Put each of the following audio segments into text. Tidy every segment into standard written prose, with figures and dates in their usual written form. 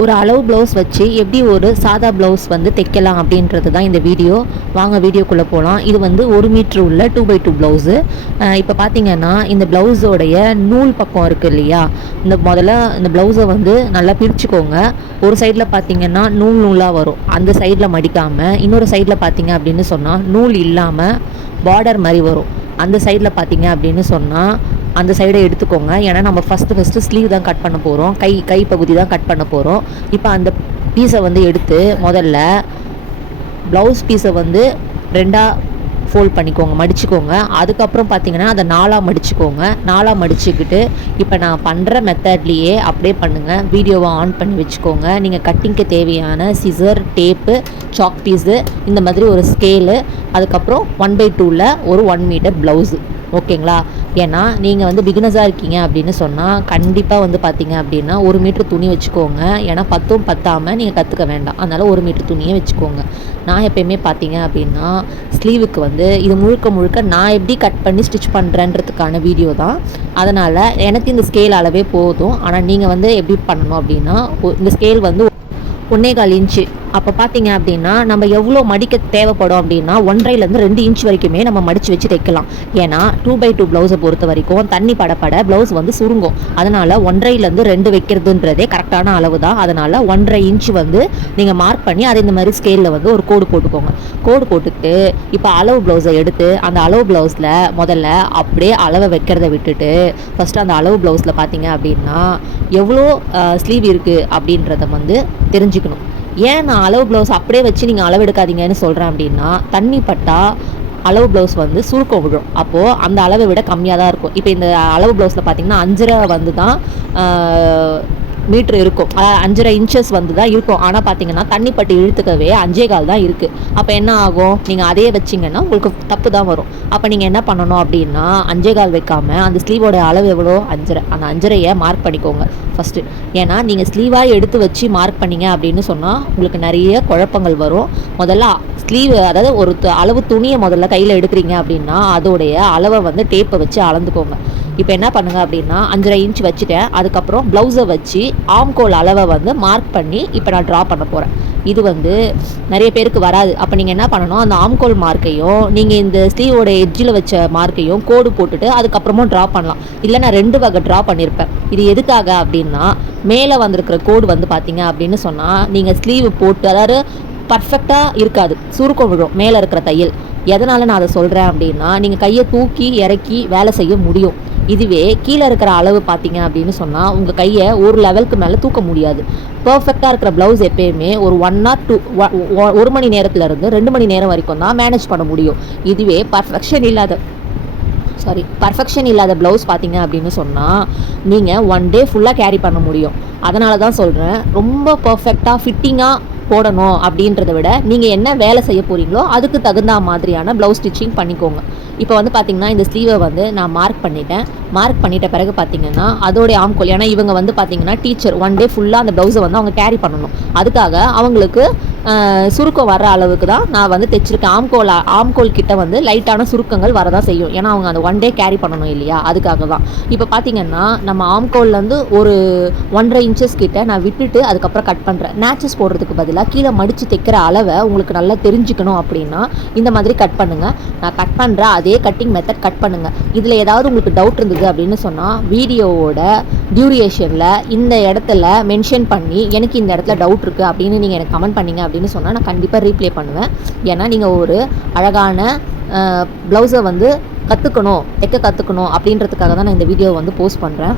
ஒரு அளவு ப்ளவுஸ் வச்சு எப்படி ஒரு சாதா ப்ளவுஸ் வந்து தைக்கலாம் அப்படின்றது தான் இந்த வீடியோ. வாங்க வீடியோக்குள்ளே போகலாம். இது வந்து 1 மீட்ரு உள்ள 2x2 ப்ளவுஸு. இப்போ பார்த்தீங்கன்னா இந்த ப்ளவுஸோடைய நூல் பக்கம் இருக்குது இல்லையா, முதல்ல இந்த ப்ளவுஸை வந்து நல்லா பிரிச்சுக்கோங்க. ஒரு சைடில் பார்த்தீங்கன்னா நூல் நூலாக வரும், அந்த சைடில் மடிக்காமல் இன்னொரு சைடில் பார்த்தீங்க அப்படின்னு சொன்னால் நூல் இல்லாமல் பார்டர் மாதிரி வரும். அந்த சைடில் பார்த்தீங்க அப்படின்னு சொன்னால் அந்த சைடை எடுத்துக்கோங்க. ஏன்னா நம்ம ஃபஸ்ட்டு ஸ்லீவ் தான் கட் பண்ண போகிறோம், கை பகுதி தான் கட் பண்ண போகிறோம். இப்போ அந்த பீஸை வந்து எடுத்து முதல்ல ப்ளவுஸ் பீஸை வந்து 2ஆக ஃபோல்ட் பண்ணிக்கோங்க, மடிச்சுக்கோங்க. அதுக்கப்புறம் பார்த்தீங்கன்னா அதை 4ஆக மடிச்சுக்கோங்க. 4ஆக மடிச்சுக்கிட்டு இப்போ நான் பண்ணுற மெத்தட்லேயே அப்படியே பண்ணுங்கள். வீடியோவை ஆன் பண்ணி வச்சுக்கோங்க. நீங்கள் கட்டிங்க்கு தேவையான சிசர், டேப்பு, சாக் பீஸு, இந்த மாதிரி ஒரு ஸ்கேலு, அதுக்கப்புறம் 1/2ல் ஒரு 1 மீட்டர் ப்ளவுஸு. ஓகேங்களா? ஏன்னா நீங்கள் வந்து பிகினஸாக இருக்கீங்க அப்படின்னு சொன்னால் கண்டிப்பாக வந்து பார்த்தீங்க அப்படின்னா 1 மீட்ரு துணி வச்சுக்கோங்க. ஏன்னா பத்தாமல் நீங்கள் கற்றுக்க வேண்டாம். அதனால் 1 மீட்ரு துணியே வச்சுக்கோங்க. நான் எப்போயுமே பார்த்தீங்க அப்படின்னா ஸ்லீவுக்கு வந்து இது முழுக்க நான் எப்படி கட் பண்ணி ஸ்டிச் பண்ணுறேன்றதுக்கான வீடியோ தான். அதனால் எனக்கு இந்த ஸ்கேல் அளவே போதும். ஆனால் நீங்கள் வந்து எப்படி பண்ணணும் அப்படின்னா, இந்த ஸ்கேல் வந்து 1.25 இன்ச்சு. அப்போ பார்த்தீங்க அப்படின்னா நம்ம எவ்வளோ மடிக்க தேவைப்படும் அப்படின்னா 1.5லேருந்து 2 இன்ச் வரைக்குமே நம்ம மடித்து வச்சு தைக்கலாம். ஏன்னா 2x2 ப்ளவுஸை பொறுத்த வரைக்கும் தண்ணி பட ப்ளவுஸ் வந்து சுருங்கும். அதனால் 1.5லேருந்து 2 வைக்கிறதுன்றதே கரெக்டான அளவு தான். அதனால் 1.5 இன்ச் வந்து நீங்கள் மார்க் பண்ணி அதை இந்த மாதிரி ஸ்கேலில் வந்து ஒரு கோடு போட்டுக்கோங்க. கோடு போட்டுக்கிட்டு இப்போ அளவு ப்ளவுஸை எடுத்து அந்த அளவு ப்ளவுஸில் முதல்ல அப்படியே அளவை வைக்கிறத விட்டுட்டு ஃபஸ்ட்டு அந்த அளவு ப்ளவுஸில் பார்த்தீங்க அப்படின்னா எவ்வளோ ஸ்லீவ் இருக்குது அப்படின்றத வந்து தெரிஞ்சுக்கணும். ஏன் நான் அளவு ப்ளவுஸ் அப்படியே வச்சு நீங்கள் அளவு எடுக்காதீங்கன்னு சொல்கிறேன் அப்படின்னா, தண்ணி பட்டால் அளவு ப்ளவுஸ் வந்து சுருக்கம் விழும். அப்போது அந்த அளவை விட கம்மியாக தான் இருக்கும். இப்போ இந்த அளவு ப்ளவுஸில் பார்த்தீங்கன்னா 5.5 வந்து தான் மீட்ரு இருக்கும், 5.5 இன்ச்சஸ் வந்து தான் இருக்கும். ஆனால் பார்த்தீங்கன்னா தண்ணி பட்டு இழுத்துக்கவே 5.25 தான் இருக்குது. அப்போ என்ன ஆகும், நீங்கள் அதே வச்சிங்கன்னா உங்களுக்கு தப்பு தான் வரும். அப்போ நீங்கள் என்ன பண்ணணும் அப்படின்னா 5.25 வைக்காமல் அந்த ஸ்லீவோட அளவு எவ்வளோ 5.5, அந்த 5.5 மார்க் பண்ணிக்கோங்க ஃபஸ்ட்டு. ஏன்னா நீங்கள் ஸ்லீவாக எடுத்து வச்சு மார்க் பண்ணிங்க அப்படின்னு சொன்னால் உங்களுக்கு நிறைய குழப்பங்கள் வரும். முதல்ல ஸ்லீவ், அதாவது ஒரு அளவு துணியை முதல்ல கையில் எடுக்கிறீங்க அப்படின்னா அதோடைய அளவை வந்து டேப்பை வச்சு அளந்துக்கோங்க. இப்போ என்ன பண்ணுங்கள் அப்படின்னா 5.5 இன்ச் வச்சுட்டேன். அதுக்கப்புறம் ப்ளவுஸை வச்சு ஆம்கோல் அளவை வந்து மார்க் பண்ணி இப்போ நான் ட்ரா பண்ண போகிறேன். இது வந்து நிறைய பேருக்கு வராது. அப்போ நீங்கள் என்ன பண்ணணும், அந்த ஆம்கோல் மார்க்கையும் நீங்கள் இந்த ஸ்லீவோட எட்ஜில் வச்ச மார்க்கையும் கோடு போட்டுட்டு அதுக்கப்புறமும் ட்ரா பண்ணலாம். இல்லை நான் 2 வகை ட்ரா பண்ணியிருப்பேன். இது எதுக்காக அப்படின்னா, மேலே வந்திருக்கிற கோடு வந்து பார்த்தீங்க அப்படின்னு சொன்னால் நீங்கள் ஸ்லீவ் போட்டு, அதாவது பர்ஃபெக்டாக இருக்காது, சுருக்கம் விழும் மேலே இருக்கிற தையல். எதனால் நான் அதை சொல்கிறேன் அப்படின்னா, நீங்கள் கையை தூக்கி இறக்கி வேலை செய்ய முடியும். இதுவே கீழே இருக்கிற அளவு பார்த்தீங்க அப்படின்னு சொன்னால் உங்கள் கையை ஒரு லெவலுக்கு மேலே தூக்க முடியாது. பர்ஃபெக்டாக இருக்கிற ப்ளவுஸ் எப்போயுமே ஒரு 1 or 2 1 மணி நேரத்துலேருந்து 2 மணி நேரம் வரைக்கும் தான் மேனேஜ் பண்ண முடியும். இதுவே பர்ஃபெக்ஷன் இல்லாத ப்ளவுஸ் பார்த்தீங்க அப்படின்னு சொன்னால் நீங்கள் 1 டே ஃபுல்லாக கேரி பண்ண முடியும். அதனால தான் சொல்கிறேன், ரொம்ப பர்ஃபெக்டாக ஃபிட்டிங்காக போடணும் அப்படின்றத விட நீங்கள் என்ன வேலை செய்ய போகிறீங்களோ அதுக்கு தகுந்த மாதிரியான ப்ளவுஸ் ஸ்டிச்சிங் பண்ணிக்கோங்க. இப்போ வந்து பார்த்திங்கன்னா இந்த ஸ்லீவை வந்து நான் மார்க் பண்ணிட்ட பிறகு பார்த்திங்கன்னா அதோடைய ஆம்கோல், ஏன்னா இவங்க வந்து பார்த்திங்கன்னா டீச்சர் 1 டே ஃபுல்லாக அந்த ப்ளவுஸை வந்து அவங்க கேரி பண்ணணும். அதுக்காக அவங்களுக்கு சுருக்கம் வர அளவுக்கு தான் நான் வந்து தைச்சிருக்கேன். ஆம்கோல் கிட்ட வந்து லைட்டான சுருக்கங்கள் வரதான் செய்யும். ஏன்னா அவங்க அந்த 1 டே கேரி பண்ணணும் இல்லையா, அதுக்காக தான். இப்போ பார்த்திங்கன்னா நம்ம ஆம்கோல்லேருந்து ஒரு 1.5 இன்ச்சஸ் கிட்ட நான் விட்டுட்டு அதுக்கப்புறம் கட் பண்ணுறேன். நேச்சஸ் போடுறதுக்கு பதிலாக கீழே மடித்து தைக்கிற அளவை உங்களுக்கு நல்லா தெரிஞ்சுக்கணும் அப்படின்னா இந்த மாதிரி கட் பண்ணுங்கள். நான் கட் பண்ணுற அதே கட்டிங் மெத்தட் கட் பண்ணுங்கள். இதில் ஏதாவது உங்களுக்கு டவுட் இருந்தது அப்படின்னு சொன்னால் வீடியோவோட டியூரேஷனில் இந்த இடத்துல மென்ஷன் பண்ணி எனக்கு இந்த இடத்துல டவுட் இருக்குது அப்படின்னு நீங்கள் எனக்கு கமெண்ட் பண்ணிங்க அப்படின்னு சொன்னால் நான் கண்டிப்பாக ரீப்ளே பண்ணுவேன். ஏன்னா நீங்கள் ஒரு அழகான ப்ளவுஸை வந்து தைக்க கற்றுக்கணும் அப்படின்றதுக்காக தான் நான் இந்த வீடியோவை வந்து போஸ்ட் பண்ணுறேன்.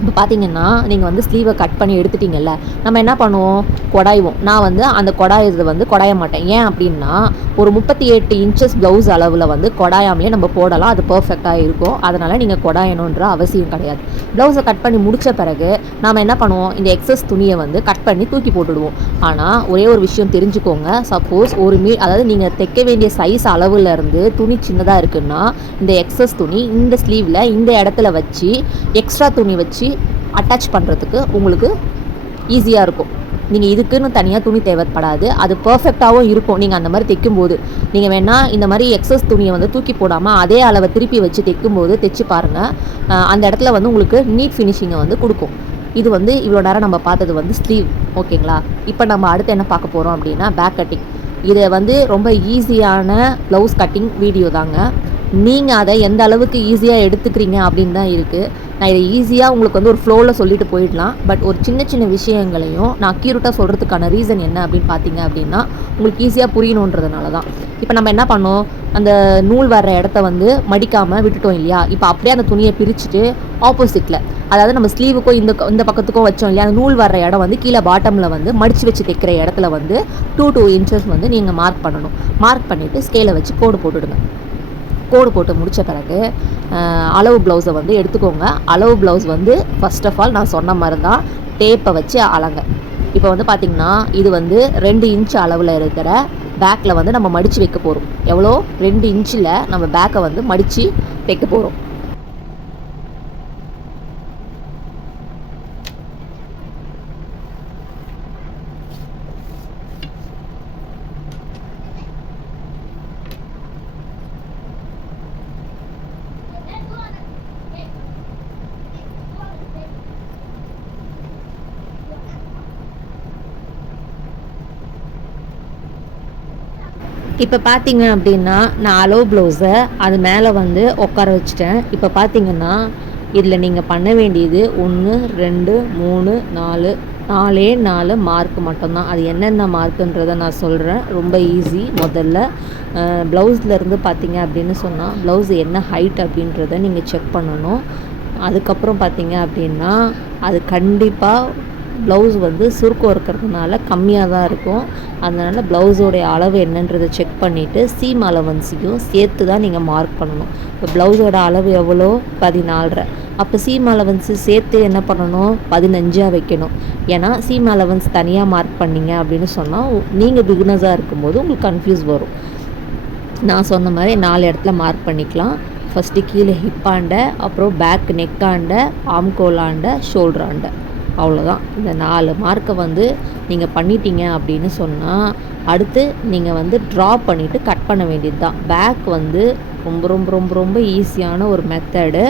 இப்போ பார்த்தீங்கன்னா நீங்கள் வந்து ஸ்லீவை கட் பண்ணி எடுத்துட்டிங்கல்ல, நம்ம என்ன பண்ணுவோம், கொடாய்வோம். நான் வந்து அந்த கொடாயத்தை வந்து கொடாய மாட்டேன். ஏன் அப்படின்னா ஒரு 38 இன்ச்சஸ் ப்ளவுஸ் அளவில் வந்து கொடாயாமலே நம்ம போடலாம், அது பர்ஃபெக்டாக இருக்கும். அதனால் நீங்கள் கொடாயணுன்ற அவசியம் கிடையாது. ப்ளவுஸை கட் பண்ணி முடித்த பிறகு நாம் என்ன பண்ணுவோம், இந்த எக்ஸஸ் துணியை வந்து கட் பண்ணி தூக்கி போட்டுடுவோம். ஆனால் ஒரே ஒரு விஷயம் தெரிஞ்சுக்கோங்க, சப்போஸ் அதாவது நீங்கள் தைக்க வேண்டிய சைஸ் அளவுலேருந்து துணி சின்னதாக இருக்குன்னா இந்த எக்ஸஸ் துணி இந்த ஸ்லீவில் இந்த இடத்துல வச்சு எக்ஸ்ட்ரா துணி வச்சு அட்டாச் பண்ணுறதுக்கு உங்களுக்கு ஈஸியாக இருக்கும். நீங்கள் இதுக்குன்னு தனியாக துணி தேவைப்படாது, அது பர்ஃபெக்டாகவும் இருக்கும். நீங்கள் அந்த மாதிரி தைக்கும்போது நீங்கள் வேணால் இந்த மாதிரி எக்ஸஸ் துணியை வந்து தூக்கி போடாமல் அதே அளவை திருப்பி வச்சு தைக்கும்போது தைச்சு பாருங்கள். அந்த இடத்துல வந்து உங்களுக்கு நீட் ஃபினிஷிங்கை வந்து கொடுக்கும். இது வந்து இவ்வளோ நேரம் நம்ம பார்த்தது வந்து ஸ்லீவ். ஓகேங்களா? இப்போ நம்ம அடுத்து என்ன பார்க்க போகிறோம் அப்படின்னா பேக் கட்டிங். இதை வந்து ரொம்ப ஈஸியான ப்ளவுஸ் கட்டிங் வீடியோ தாங்க. நீங்கள் அதை எந்த அளவுக்கு ஈஸியாக எடுத்துக்கிறீங்க அப்படின்னு தான் இருக்குது. நான் இதை ஈஸியாக உங்களுக்கு வந்து ஒரு ஃப்ளோவில் சொல்லிட்டு போயிடலாம். பட் ஒரு சின்ன சின்ன விஷயங்களையும் நான் அக்யூரேட்டாக சொல்கிறதுக்கான ரீசன் என்ன அப்படின்னு பார்த்தீங்க அப்படின்னா உங்களுக்கு ஈஸியாக புரியணுன்றதுனால தான். இப்போ நம்ம என்ன பண்ணோம், அந்த நூல் வர்ற இடத்த வந்து மடிக்காமல் விட்டுட்டோம் இல்லையா? இப்போ அப்படியே அந்த துணியை பிரிச்சுட்டு ஆப்போசிட்டில், அதாவது நம்ம ஸ்லீவுக்கும் இந்த பக்கத்துக்கும் வச்சோம் இல்லையா? அந்த நூல் வர்ற இடம் வந்து கீழே பாட்டமில் வந்து மடித்து வச்சு தைக்கிற இடத்துல வந்து 2 இன்ச்சஸ் வந்து நீங்கள் மார்க் பண்ணணும். மார்க் பண்ணிவிட்டு ஸ்கேலை வச்சு கோடு போட்டுடுங்க. கோடு போட்டு முடித்த பிறகு அளவு ப்ளவுஸை வந்து எடுத்துக்கோங்க. அளவு ப்ளவுஸ் வந்து ஃபர்ஸ்ட் ஆஃப் ஆல் நான் சொன்ன மாதிரி தான் டேப்பை வச்சு அளங்க. இப்போ வந்து பார்த்திங்கன்னா இது வந்து 2 இன்ச் அளவில் இருக்கிற பேக்கில் வந்து நம்ம மடித்து வைக்க போகிறோம். எவ்வளோ? 2 இன்ச்சில் நம்ம பேக்கை வந்து மடித்து வைக்க போகிறோம். இப்போ பார்த்தீங்க அப்படின்னா நான் அளவு ப்ளவுஸை அது மேலே வந்து உட்கார வச்சுட்டேன். இப்போ பார்த்தீங்கன்னா இதில் நீங்கள் பண்ண வேண்டியது 1 2 3 4 4 மார்க் மட்டும்தான். அது என்னென்ன மார்க்குன்றதை நான் சொல்கிறேன். ரொம்ப ஈஸி. முதல்ல ப்ளவுஸ்லேருந்து பார்த்தீங்க அப்படின்னு சொன்னால் ப்ளவுஸ் என்ன ஹைட் அப்படின்றத நீங்கள் செக் பண்ணணும். அதுக்கப்புறம் பார்த்தீங்க அப்படின்னா அது கண்டிப்பாக ப்ளவுஸ் வந்து சுருக்கம் இருக்கிறதுனால கம்மியாக தான் இருக்கும். அதனால் ப்ளவுஸோடைய அளவு என்னன்றதை செக் பண்ணிவிட்டு சீம் அலவன்ஸையும் சேர்த்து தான் நீங்கள் மார்க் பண்ணணும். இப்போ ப்ளவுஸோட அளவு எவ்வளோ? 14.5. அப்போ சீம் அலவன்ஸு சேர்த்து என்ன பண்ணணும்? 15 வைக்கணும். ஏன்னா சீம் அலவன்ஸ் தனியாக மார்க் பண்ணிங்க அப்படின்னு சொன்னால் நீங்கள் பிகினர்ஸாக இருக்கும்போது உங்களுக்கு கன்ஃபியூஸ் வரும். நான் சொன்ன மாதிரி 4 இடத்துல மார்க் பண்ணிக்கலாம். ஃபஸ்ட்டு கீழே ஹிப்பாண்ட, அப்புறம் பேக் நெக்காண்ட, ஆம்கோலாண்ட, ஷோல்டராண்ட. அவ்வளோதான். இந்த 4 மார்க்கை வந்து நீங்கள் பண்ணிட்டீங்க அப்படின்னு சொன்னால் அடுத்து நீங்கள் வந்து ட்ரா பண்ணிவிட்டு கட் பண்ண வேண்டியது தான். பேக் வந்து ரொம்ப ரொம்ப ரொம்ப ரொம்ப ஈஸியான ஒரு மெத்தடு.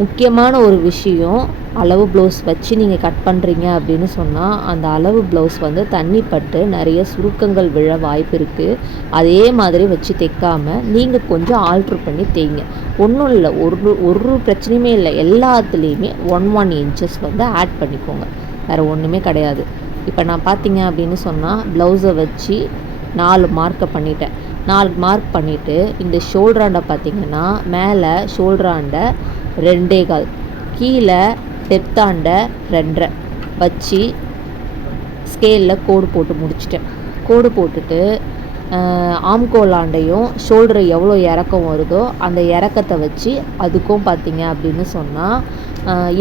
முக்கியமான ஒரு விஷயம், அளவு ப்ளவுஸ் வச்சு நீங்கள் கட் பண்ணுறீங்க அப்படின்னு சொன்னால் அந்த அளவு ப்ளவுஸ் வந்து தண்ணி பட்டு நிறைய சுருக்கங்கள் விழ வாய்ப்பு இருக்குது. அதே மாதிரி வச்சு தைக்காமல் நீங்கள் கொஞ்சம் ஆல்ட்ரு பண்ணி தைங்க. ஒன்றும் இல்லை, ஒரு பிரச்சனையுமே இல்லை. எல்லாத்துலேயுமே 1 இன்ச்சஸ் வந்து ஆட் பண்ணிக்கோங்க. வேறு ஒன்றுமே கிடையாது. இப்போ நான் பார்த்தீங்க அப்படின்னு சொன்னால் ப்ளவுஸை வச்சு 4 மார்க்கை பண்ணிட்டேன். 4 மார்க் பண்ணிவிட்டு இந்த ஷோல்டராண்டை பார்த்திங்கன்னா மேலே ஷோல்டராண்டை 2.25, கீழே டெப்த்தாண்ட 2.5 வச்சு ஸ்கேலில் கோடு போட்டு முடிச்சிட்டேன். கோடு போட்டுட்டு ஆம்கோலாண்டையும் ஷோல்டர் எவ்வளோ இறக்கம் வருதோ அந்த இறக்கத்தை வச்சு அதுக்கும் பார்த்தீங்க அப்படின்னு சொன்னால்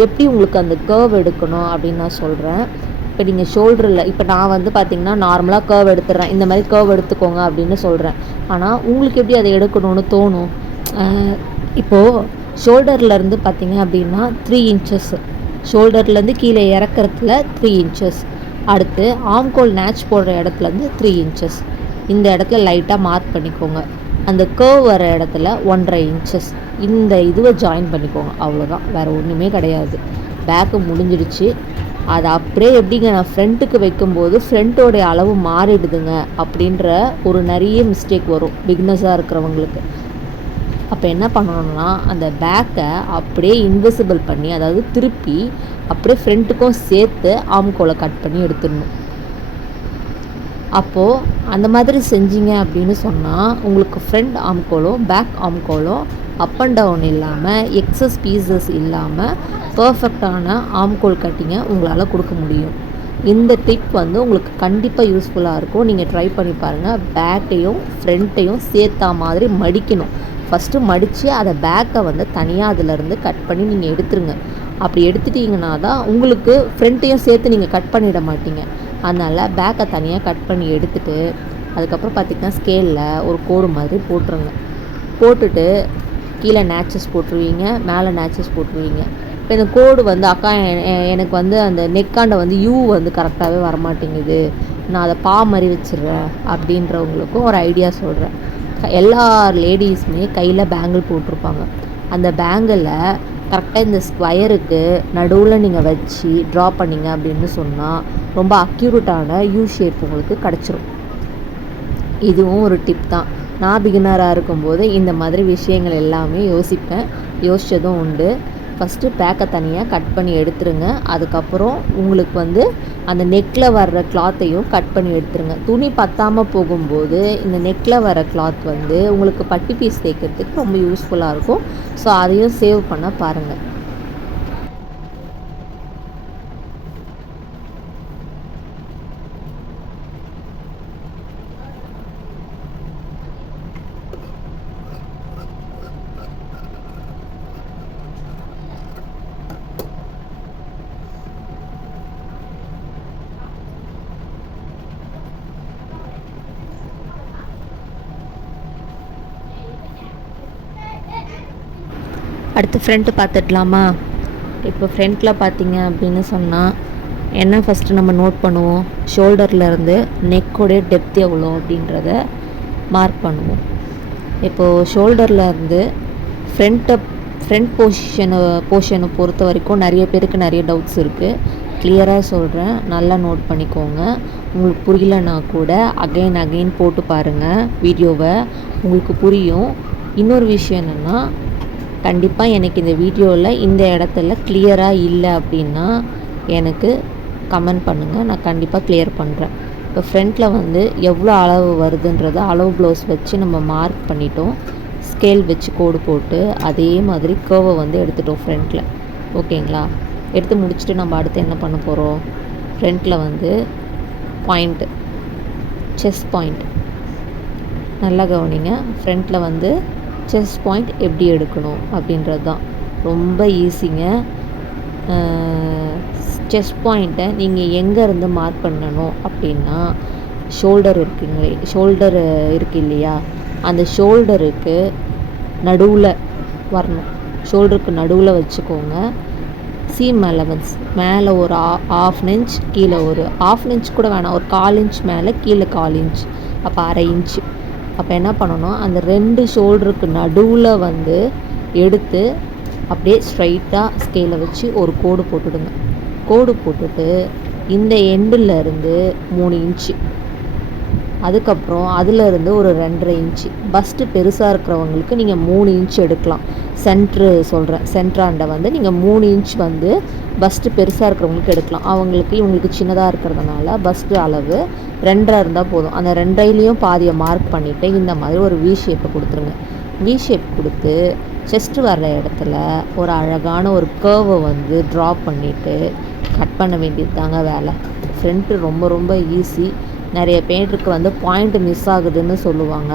எப்படி உங்களுக்கு அந்த கர்வ் எடுக்கணும் அப்படின்னு நான் சொல்கிறேன். இப்போ நீங்கள் ஷோல்டரில் இப்போ நான் வந்து பார்த்திங்கன்னா நார்மலாக கர்வ் எடுத்துடுறேன். இந்த மாதிரி கர்வ் எடுத்துக்கோங்க அப்படின்னு சொல்கிறேன். ஆனால் உங்களுக்கு எப்படி அதை எடுக்கணும்னு தோணும்? இப்போது ஷோல்டர்லேருந்து பார்த்திங்க அப்படின்னா 3 இன்ச்சஸ், ஷோல்டர்லேருந்து கீழே இறக்கிறதுல 3 இன்ச்சஸ், அடுத்து ஆம்கோல் நேச் போடுற இடத்துலேருந்து 3 இன்ச்சஸ். இந்த இடத்துல லைட்டாக மார்க் பண்ணிக்கோங்க. அந்த கர்வ் வர இடத்துல 1.5 இன்ச்சஸ் இந்த இதுவை ஜாயின் பண்ணிக்கோங்க. அவ்வளோதான், வேறு ஒன்றுமே கிடையாது. பேக்கு முடிஞ்சிடுச்சு. அதை அப்படியே எப்படிங்க நான் ஃப்ரண்ட்டுக்கு வைக்கும்போது ஃப்ரண்ட்டோடைய அளவு மாறிடுதுங்க அப்படின்ற ஒரு நிறைய மிஸ்டேக் வரும் பிகினர்ஸாக இருக்கிறவங்களுக்கு. அப்போ என்ன பண்ணணும்னா அந்த பேக்கை அப்படியே இன்விசிபிள் பண்ணி, அதாவது திருப்பி அப்படியே ஃப்ரண்ட்டுக்கும் சேர்த்து ஆம்கோலை கட் பண்ணி எடுத்துடணும். அப்போது அந்த மாதிரி செஞ்சீங்க அப்படின்னு சொன்னால் உங்களுக்கு ஃப்ரண்ட் ஆம்கோலும் பேக் ஆம்கோலும் அப் அண்ட் டவுன் இல்லாமல் எக்ஸஸ் பீசஸ் இல்லாமல் பர்ஃபெக்டான ஆம்கோல் கட்டிங்கை உங்களால் கொடுக்க முடியும். இந்த டிப் வந்து உங்களுக்கு கண்டிப்பாக யூஸ்ஃபுல்லாக இருக்கும். நீங்கள் ட்ரை பண்ணி பாருங்கள். பேக்கையும் ஃப்ரண்ட்டையும் சேர்த்தா மாதிரி மடிக்கணும். ஃபஸ்ட்டு மடித்து அதை பேக்கை வந்து தனியாக அதிலேருந்து கட் பண்ணி நீங்கள் எடுத்துருங்க. அப்படி எடுத்துட்டிங்கன்னா தான் உங்களுக்கு ஃப்ரண்ட்டையும் சேர்த்து நீங்கள் கட் பண்ணிட மாட்டீங்க. அதனால் பேக்கை தனியாக கட் பண்ணி எடுத்துகிட்டு அதுக்கப்புறம் பார்த்திங்கன்னா ஸ்கேலில் ஒரு கோடு மாதிரி போட்டுருங்க. போட்டுட்டு கீழே நேச்சஸ் போட்டுருவீங்க, மேலே நேச்சஸ் போட்டுருவீங்க. இப்போ இந்த கோடு வந்து அக்கா எனக்கு வந்து அந்த நெக்காண்டை வந்து யூ வந்து கரெக்டாகவே வரமாட்டேங்குது, நான் அதை பா மாதிரி வச்சிடுறேன் அப்படின்றவங்களுக்கும் ஒரு ஐடியா சொல்கிறேன். எல்லா லேடிஸுமே கையில் பேங்கிள் போட்டிருப்பாங்க. அந்த பேங்கிளில் கரெக்டாக இந்த ஸ்கொயருக்கு நடுவில் நீங்கள் வச்சு ட்ரா பண்ணிங்க அப்படின்னு சொன்னால் ரொம்ப அக்யூரேட்டான யூ ஷேப் உங்களுக்கு கிடச்சிரும். இதுவும் ஒரு டிப் தான். நான் பிகினராக இருக்கும்போது இந்த மாதிரி விஷயங்கள் எல்லாமே யோசித்ததும் உண்டு. ஃபஸ்ட்டு பேக்கை தனியாக கட் பண்ணி எடுத்துருங்க. அதுக்கப்புறம் உங்களுக்கு வந்து அந்த நெக்கில் வர்ற கிளாத்தையும் கட் பண்ணி எடுத்துருங்க. துணி பத்தாமல் போகும்போது இந்த நெக்கில் வர கிளாத் வந்து உங்களுக்கு பட்டி பீஸ் தைக்கிறதுக்கு ரொம்ப யூஸ்ஃபுல்லாக இருக்கும். ஸோ அதையும் சேவ் பண்ண பாருங்கள். அடுத்து ஃப்ரண்ட்டு பார்த்துடலாமா? இப்போ ஃப்ரண்ட்டில் பார்த்தீங்க அப்படின்னு சொன்னால் என்ன ஃபஸ்ட்டு நம்ம நோட் பண்ணுவோம், ஷோல்டர்லேருந்து நெக்கோடைய டெப்த் எவ்வளோ அப்படின்றத மார்க் பண்ணுவோம். இப்போது ஷோல்டர்லேருந்து ஃப்ரண்ட் போர்ஷனை பொறுத்த வரைக்கும் நிறைய பேருக்கு நிறைய டவுட்ஸ் இருக்குது. கிளியராக சொல்கிறேன், நல்லா நோட் பண்ணிக்கோங்க. உங்களுக்கு புரியலன்னா கூட அகைன் போட்டு பாருங்கள் வீடியோவை, உங்களுக்கு புரியும். இன்னொரு விஷயம் என்னென்னா, கண்டிப்பாக எனக்கு இந்த வீடியோவில் இந்த இடத்துல கிளியராக இல்லை அப்படின்னா எனக்கு கமெண்ட் பண்ணுங்கள், நான் கண்டிப்பாக கிளியர் பண்ணுறேன். இப்போ ஃப்ரண்ட்டில் வந்து எவ்வளோ அளவு வருதுன்றதை அளவு ப்ளவுஸ் வச்சு நம்ம மார்க் பண்ணிட்டோம். ஸ்கேல் வச்சு கோடு போட்டு அதே மாதிரி கர்வை வந்து எடுத்துட்டோம் ஃப்ரண்ட்டில். ஓகேங்களா? எடுத்து முடிச்சுட்டு நம்ம அடுத்து என்ன பண்ண போகிறோம், ஃப்ரண்ட்டில் வந்து பாயிண்ட்டு, செஸ்ட் பாயிண்ட் நல்லா கவனிங்க. ஃப்ரண்ட்டில் வந்து செஸ்ட் பாயிண்ட் எப்படி எடுக்கணும் அப்படின்றது தான் ரொம்ப ஈஸிங்க. செஸ்ட் பாயிண்ட்டை நீங்கள் எங்கேருந்து மார்க் பண்ணணும் அப்படின்னா, ஷோல்டர் இருக்கு இல்லையா, அந்த ஷோல்டருக்கு நடுவில் வரணும். ஷோல்டருக்கு நடுவில் வச்சுக்கோங்க. சீம் அலவன்ஸ் மேலே ஒரு 1/2 இன்ச், கீழே ஒரு 1/2 இன்ச் கூட வேணாம், ஒரு 1/4 இன்ச் மேலே, கீழே 1/4 இன்ச், அப்போ 1/2 இன்ச்சு. அப்போ என்ன பண்ணணும், அந்த 2 ஷோல்டருக்கு நடுவில் வந்து எடுத்து அப்படியே ஸ்ட்ரைட்டாக ஸ்கேலை வச்சு ஒரு கோடு போட்டுடுங்க. கோடு போட்டுட்டு இந்த எண்டிலேருந்து 3 இன்ச்சு, அதுக்கப்புறம் அதிலேருந்து ஒரு 2.5 இன்ச்சு. பஸ்ட்டு பெருசாக இருக்கிறவங்களுக்கு நீங்கள் 3 இன்ச் எடுக்கலாம். சென்ட்ராண்டை வந்து நீங்கள் 3 இன்ச் வந்து பஸ்ட்டு பெருசாக இருக்கிறவங்களுக்கு எடுக்கலாம். இவங்களுக்கு சின்னதாக இருக்கிறதுனால பஸ்ட்டு அளவு 2.5 இருந்தால் போதும். அந்த 2.5லையும் பாதியை மார்க் பண்ணிவிட்டு இந்த மாதிரி ஒரு வி ஷேப்பை கொடுத்துருங்க. வி ஷேப் கொடுத்து செஸ்ட்டு வர்ற இடத்துல ஒரு அழகான ஒரு கர்வை வந்து ட்ரா பண்ணிவிட்டு கட் பண்ண வேண்டியது தாங்க வேலை. ஃப்ரண்ட்டு ரொம்ப ரொம்ப ஈஸி. நிறைய பேருக்கு வந்து பாயிண்ட் மிஸ் ஆகுதுன்னு சொல்லுவாங்க.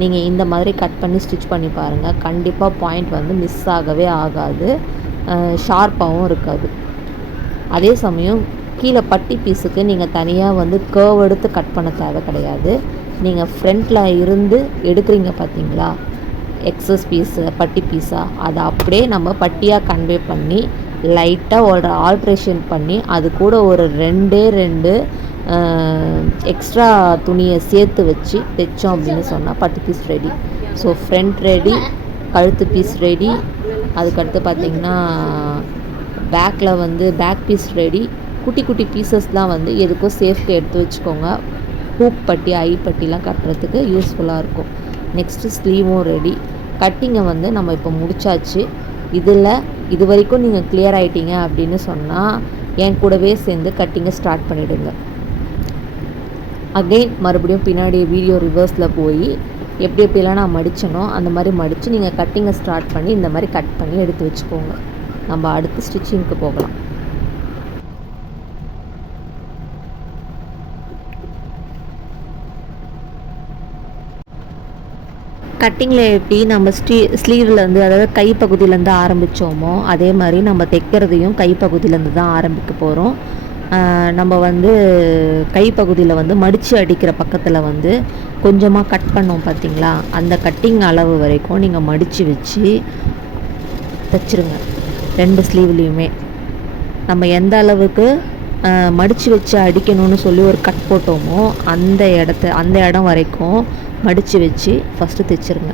நீங்கள் இந்த மாதிரி கட் பண்ணி ஸ்டிச் பண்ணி பாருங்கள், கண்டிப்பாக பாயிண்ட் வந்து மிஸ் ஆகவே ஆகாது, ஷார்ப்பாகவும் இருக்காது. அதே சமயம் கீழே பட்டி பீஸுக்கு நீங்கள் தனியாக வந்து கர்வ் எடுத்து கட் பண்ண தேவை கிடையாது. நீங்கள் ஃப்ரண்ட்டில் இருந்து எடுக்கிறீங்க பார்த்தீங்களா, எக்ஸஸ் பீஸு பட்டி பீஸாக, அதை அப்படியே நம்ம பட்டியாக கன்வே பண்ணி லைட்டாக ஒரு ஆல்ட்ரேஷன் பண்ணி அது கூட ஒரு 2 எக்ஸ்ட்ரா துணியை சேர்த்து வச்சு தைச்சோம் அப்படின்னு சொன்னால் பட்டு piece ready. So front ready, கழுத்து பீஸ் ரெடி, அதுக்கடுத்து பார்த்திங்கன்னா பேக்கில் வந்து பேக் பீஸ் ரெடி. குட்டி குட்டி பீசஸ்லாம் வந்து எதுக்கும் சேஃப்க்கு எடுத்து வச்சுக்கோங்க. ஹூக் பட்டி, ஐ பட்டிலாம் கட்டுறதுக்கு யூஸ்ஃபுல்லாக இருக்கும். Next ஸ்லீவும் ready. கட்டிங்கை வந்து நம்ம இப்போ முடிச்சாச்சு. இது வரைக்கும் நீங்கள் கிளியர் ஆகிட்டீங்க அப்படின்னு சொன்னால் என் கூடவே சேர்ந்து கட்டிங்கை ஸ்டார்ட் பண்ணிவிடுங்க. அகெயின் மறுபடியும் பின்னாடி வீடியோ ரிவர்ஸில் போய் எப்படியெல்லாம் நான் மடித்தனோ அந்த மாதிரி மடித்து நீங்கள் கட்டிங்கை ஸ்டார்ட் பண்ணி இந்த மாதிரி கட் பண்ணி எடுத்து வச்சுக்கோங்க. நம்ம அடுத்து ஸ்டிச்சிங்க்கு போகலாம். கட்டிங்கில் எப்படி நம்ம ஸ்லீவ்லேருந்து, அதாவது கைப்பகுதியிலேருந்து ஆரம்பித்தோமோ அதே மாதிரி நம்ம தைக்கிறதையும் கைப்பகுதியிலேருந்து தான் ஆரம்பிக்க போகிறோம். நம்ம வந்து கைப்பகுதியில் வந்து மடித்து அடிக்கிற பக்கத்தில் வந்து கொஞ்சமாக கட் பண்ணோம் பார்த்திங்களா, அந்த கட்டிங் அளவு வரைக்கும் நீங்கள் மடித்து வச்சு தைச்சிருங்க. 2 ஸ்லீவ்லேயுமே நம்ம எந்த அளவுக்கு மடித்து வச்சு அடிக்கணும்னு சொல்லி ஒரு கட் போட்டோமோ அந்த இடம் வரைக்கும் மடித்து வச்சு ஃபஸ்ட்டு தைச்சிருங்க.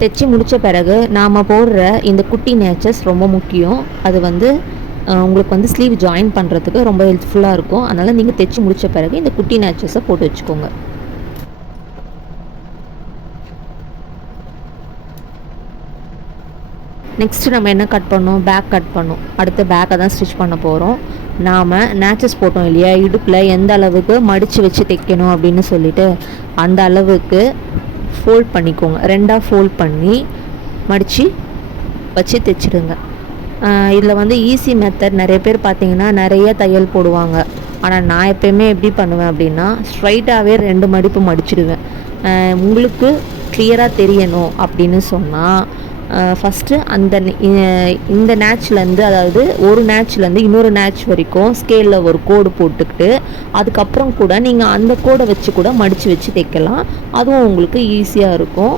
தைச்சி முடித்த பிறகு நாம் போடுற இந்த குட்டி நேச்சஸ் ரொம்ப முக்கியம். அது வந்து உங்களுக்கு வந்து ஸ்லீவ் ஜாயின் பண்ணுறதுக்கு ரொம்ப ஹெல்ப்ஃபுல்லாக இருக்கும். அதனால் நீங்கள் தைச்சி முடித்த பிறகு இந்த குட்டி நேச்சஸை போட்டு வச்சுக்கோங்க. நெக்ஸ்ட்டு நம்ம என்ன கட் பண்ணோம், பேக் கட் பண்ணோம். அடுத்து பேக்கை தான் ஸ்டிச் பண்ண போகிறோம். நாம் நேச்சஸ் போட்டோம் இல்லையா, இடுப்பில் எந்த அளவுக்கு மடித்து வச்சு தைக்கணும் அப்படின்னு சொல்லிட்டு அந்த அளவுக்கு ஃபோல்ட் பண்ணிக்கோங்க. 2ஆக ஃபோல்ட் பண்ணி மடித்து வச்சு தைச்சிடுங்க. இதில் வந்து ஈஸி மெத்தட். நிறைய பேர் பார்த்திங்கன்னா நிறைய தையல் போடுவாங்க. ஆனால் நான் எப்போயுமே எப்படி பண்ணுவேன் அப்படின்னா ஸ்ட்ரைட்டாகவே 2 மடிப்பு மடிச்சிடுவேன். உங்களுக்கு கிளியராக தெரியணும் அப்படின்னு சொன்னால் ஃபஸ்ட்டு இந்த நேட்ச்லேருந்து, அதாவது ஒரு நேட்ச்லேருந்து இன்னொரு நேட்ச் வரைக்கும் ஸ்கேலில் ஒரு கோடு போட்டுக்கிட்டு அதுக்கப்புறம் கூட நீங்கள் அந்த கோடை வச்சு கூட மடித்து வச்சு தைக்கலாம். அதுவும் உங்களுக்கு ஈஸியாக இருக்கும்.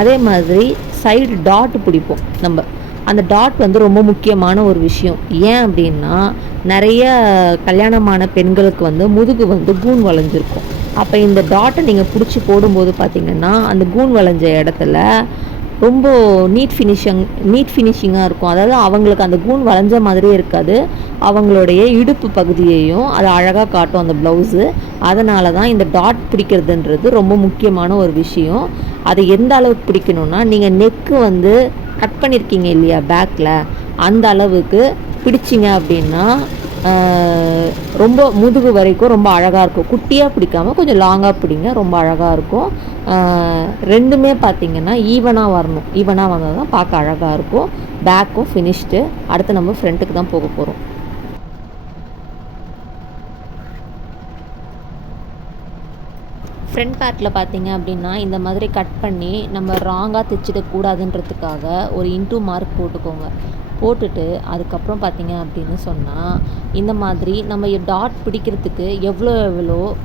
அதே மாதிரி சைடு டாட் பிடிப்போம் நம்ம. அந்த டாட் வந்து ரொம்ப முக்கியமான ஒரு விஷயம். ஏன் அப்படின்னா நிறைய கல்யாணமான பெண்களுக்கு வந்து முதுகு வந்து கூன் வளைஞ்சிருக்கும். அப்போ இந்த டாட்டை நீங்கள் பிடிச்சி போடும்போது பார்த்திங்கன்னா அந்த கூன் வளைஞ்ச இடத்துல ரொம்ப நீட் ஃபினிஷிங்காக இருக்கும். அதாவது அவங்களுக்கு அந்த கூன் வளைஞ்ச மாதிரியே இருக்காது. அவங்களுடைய இடுப்பு பகுதியையும் அது அழகாக காட்டும் அந்த ப்ளவுஸு. அதனால தான் இந்த டாட் பிடிக்கிறதுன்றது ரொம்ப முக்கியமான ஒரு விஷயம். அதை எந்த அளவுக்கு பிடிக்கணும்னா, நீங்கள் நெக்கு வந்து கட் பண்ணியிருக்கீங்க இல்லையா பேக்கில், அந்த அளவுக்கு பிடிச்சிங்க அப்படின்னா ரொம்ப முதுகு வரைக்கும் ரொம்ப அழகாக இருக்கும். குட்டியாக பிடிக்காமல் கொஞ்சம் லாங்காக பிடிங்க, ரொம்ப அழகாக இருக்கும். ரெண்டுமே பார்த்திங்கன்னா ஈவனாக வரணும். ஈவனாக வந்தால் தான் பார்க்க அழகாக இருக்கும். பேக்கும் ஃபினிஷ்டு. அடுத்து நம்ம ஃப்ரண்ட்டுக்கு தான் போக போகிறோம். ஃப்ரண்ட் பார்ட்டில் பார்த்திங்க அப்படின்னா இந்த மாதிரி கட் பண்ணி நம்ம ராங்காக தைச்சிடக்கூடாதுன்றதுக்காக ஒரு இன்டூ மார்க் போட்டுக்கோங்க. போட்டுட்டு அதுக்கப்புறம் பார்த்திங்க அப்படின்னு சொன்னால் இந்த மாதிரி நம்ம டாட் பிடிக்கிறதுக்கு எவ்வளோ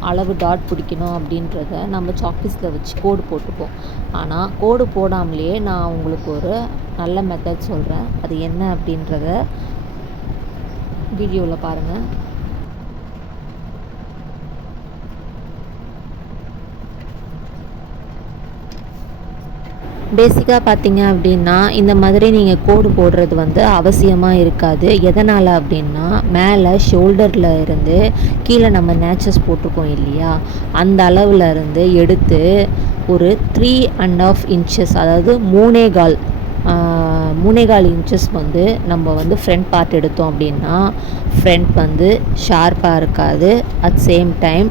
அளவு டாட் பிடிக்கணும் அப்படின்றத நம்ம சாக்பீஸில் வச்சு கோடு போட்டுப்போம். ஆனால் கோடு போடாமலேயே நான் உங்களுக்கு ஒரு நல்ல மெத்தட் சொல்கிறேன். அது என்ன அப்படின்றத வீடியோவில் பாருங்கள். பேசிக்காக பார்த்திங்க அப்படின்னா இந்த மாதிரி நீங்கள் கோடு போடுறது வந்து அவசியமாக இருக்காது. எதனால் அப்படின்னா மேலே ஷோல்டரில் இருந்து கீழே நம்ம நேச்சஸ் போட்டிருக்கோம் இல்லையா, அந்த அளவில் இருந்து எடுத்து ஒரு 3.5 இன்ச்சஸ், அதாவது 3.25 இன்ச்சஸ் வந்து நம்ம வந்து ஃப்ரண்ட் பார்ட் எடுத்தோம் அப்படின்னா ஃப்ரண்ட் வந்து ஷார்ப்பாக இருக்காது. அட் சேம் டைம்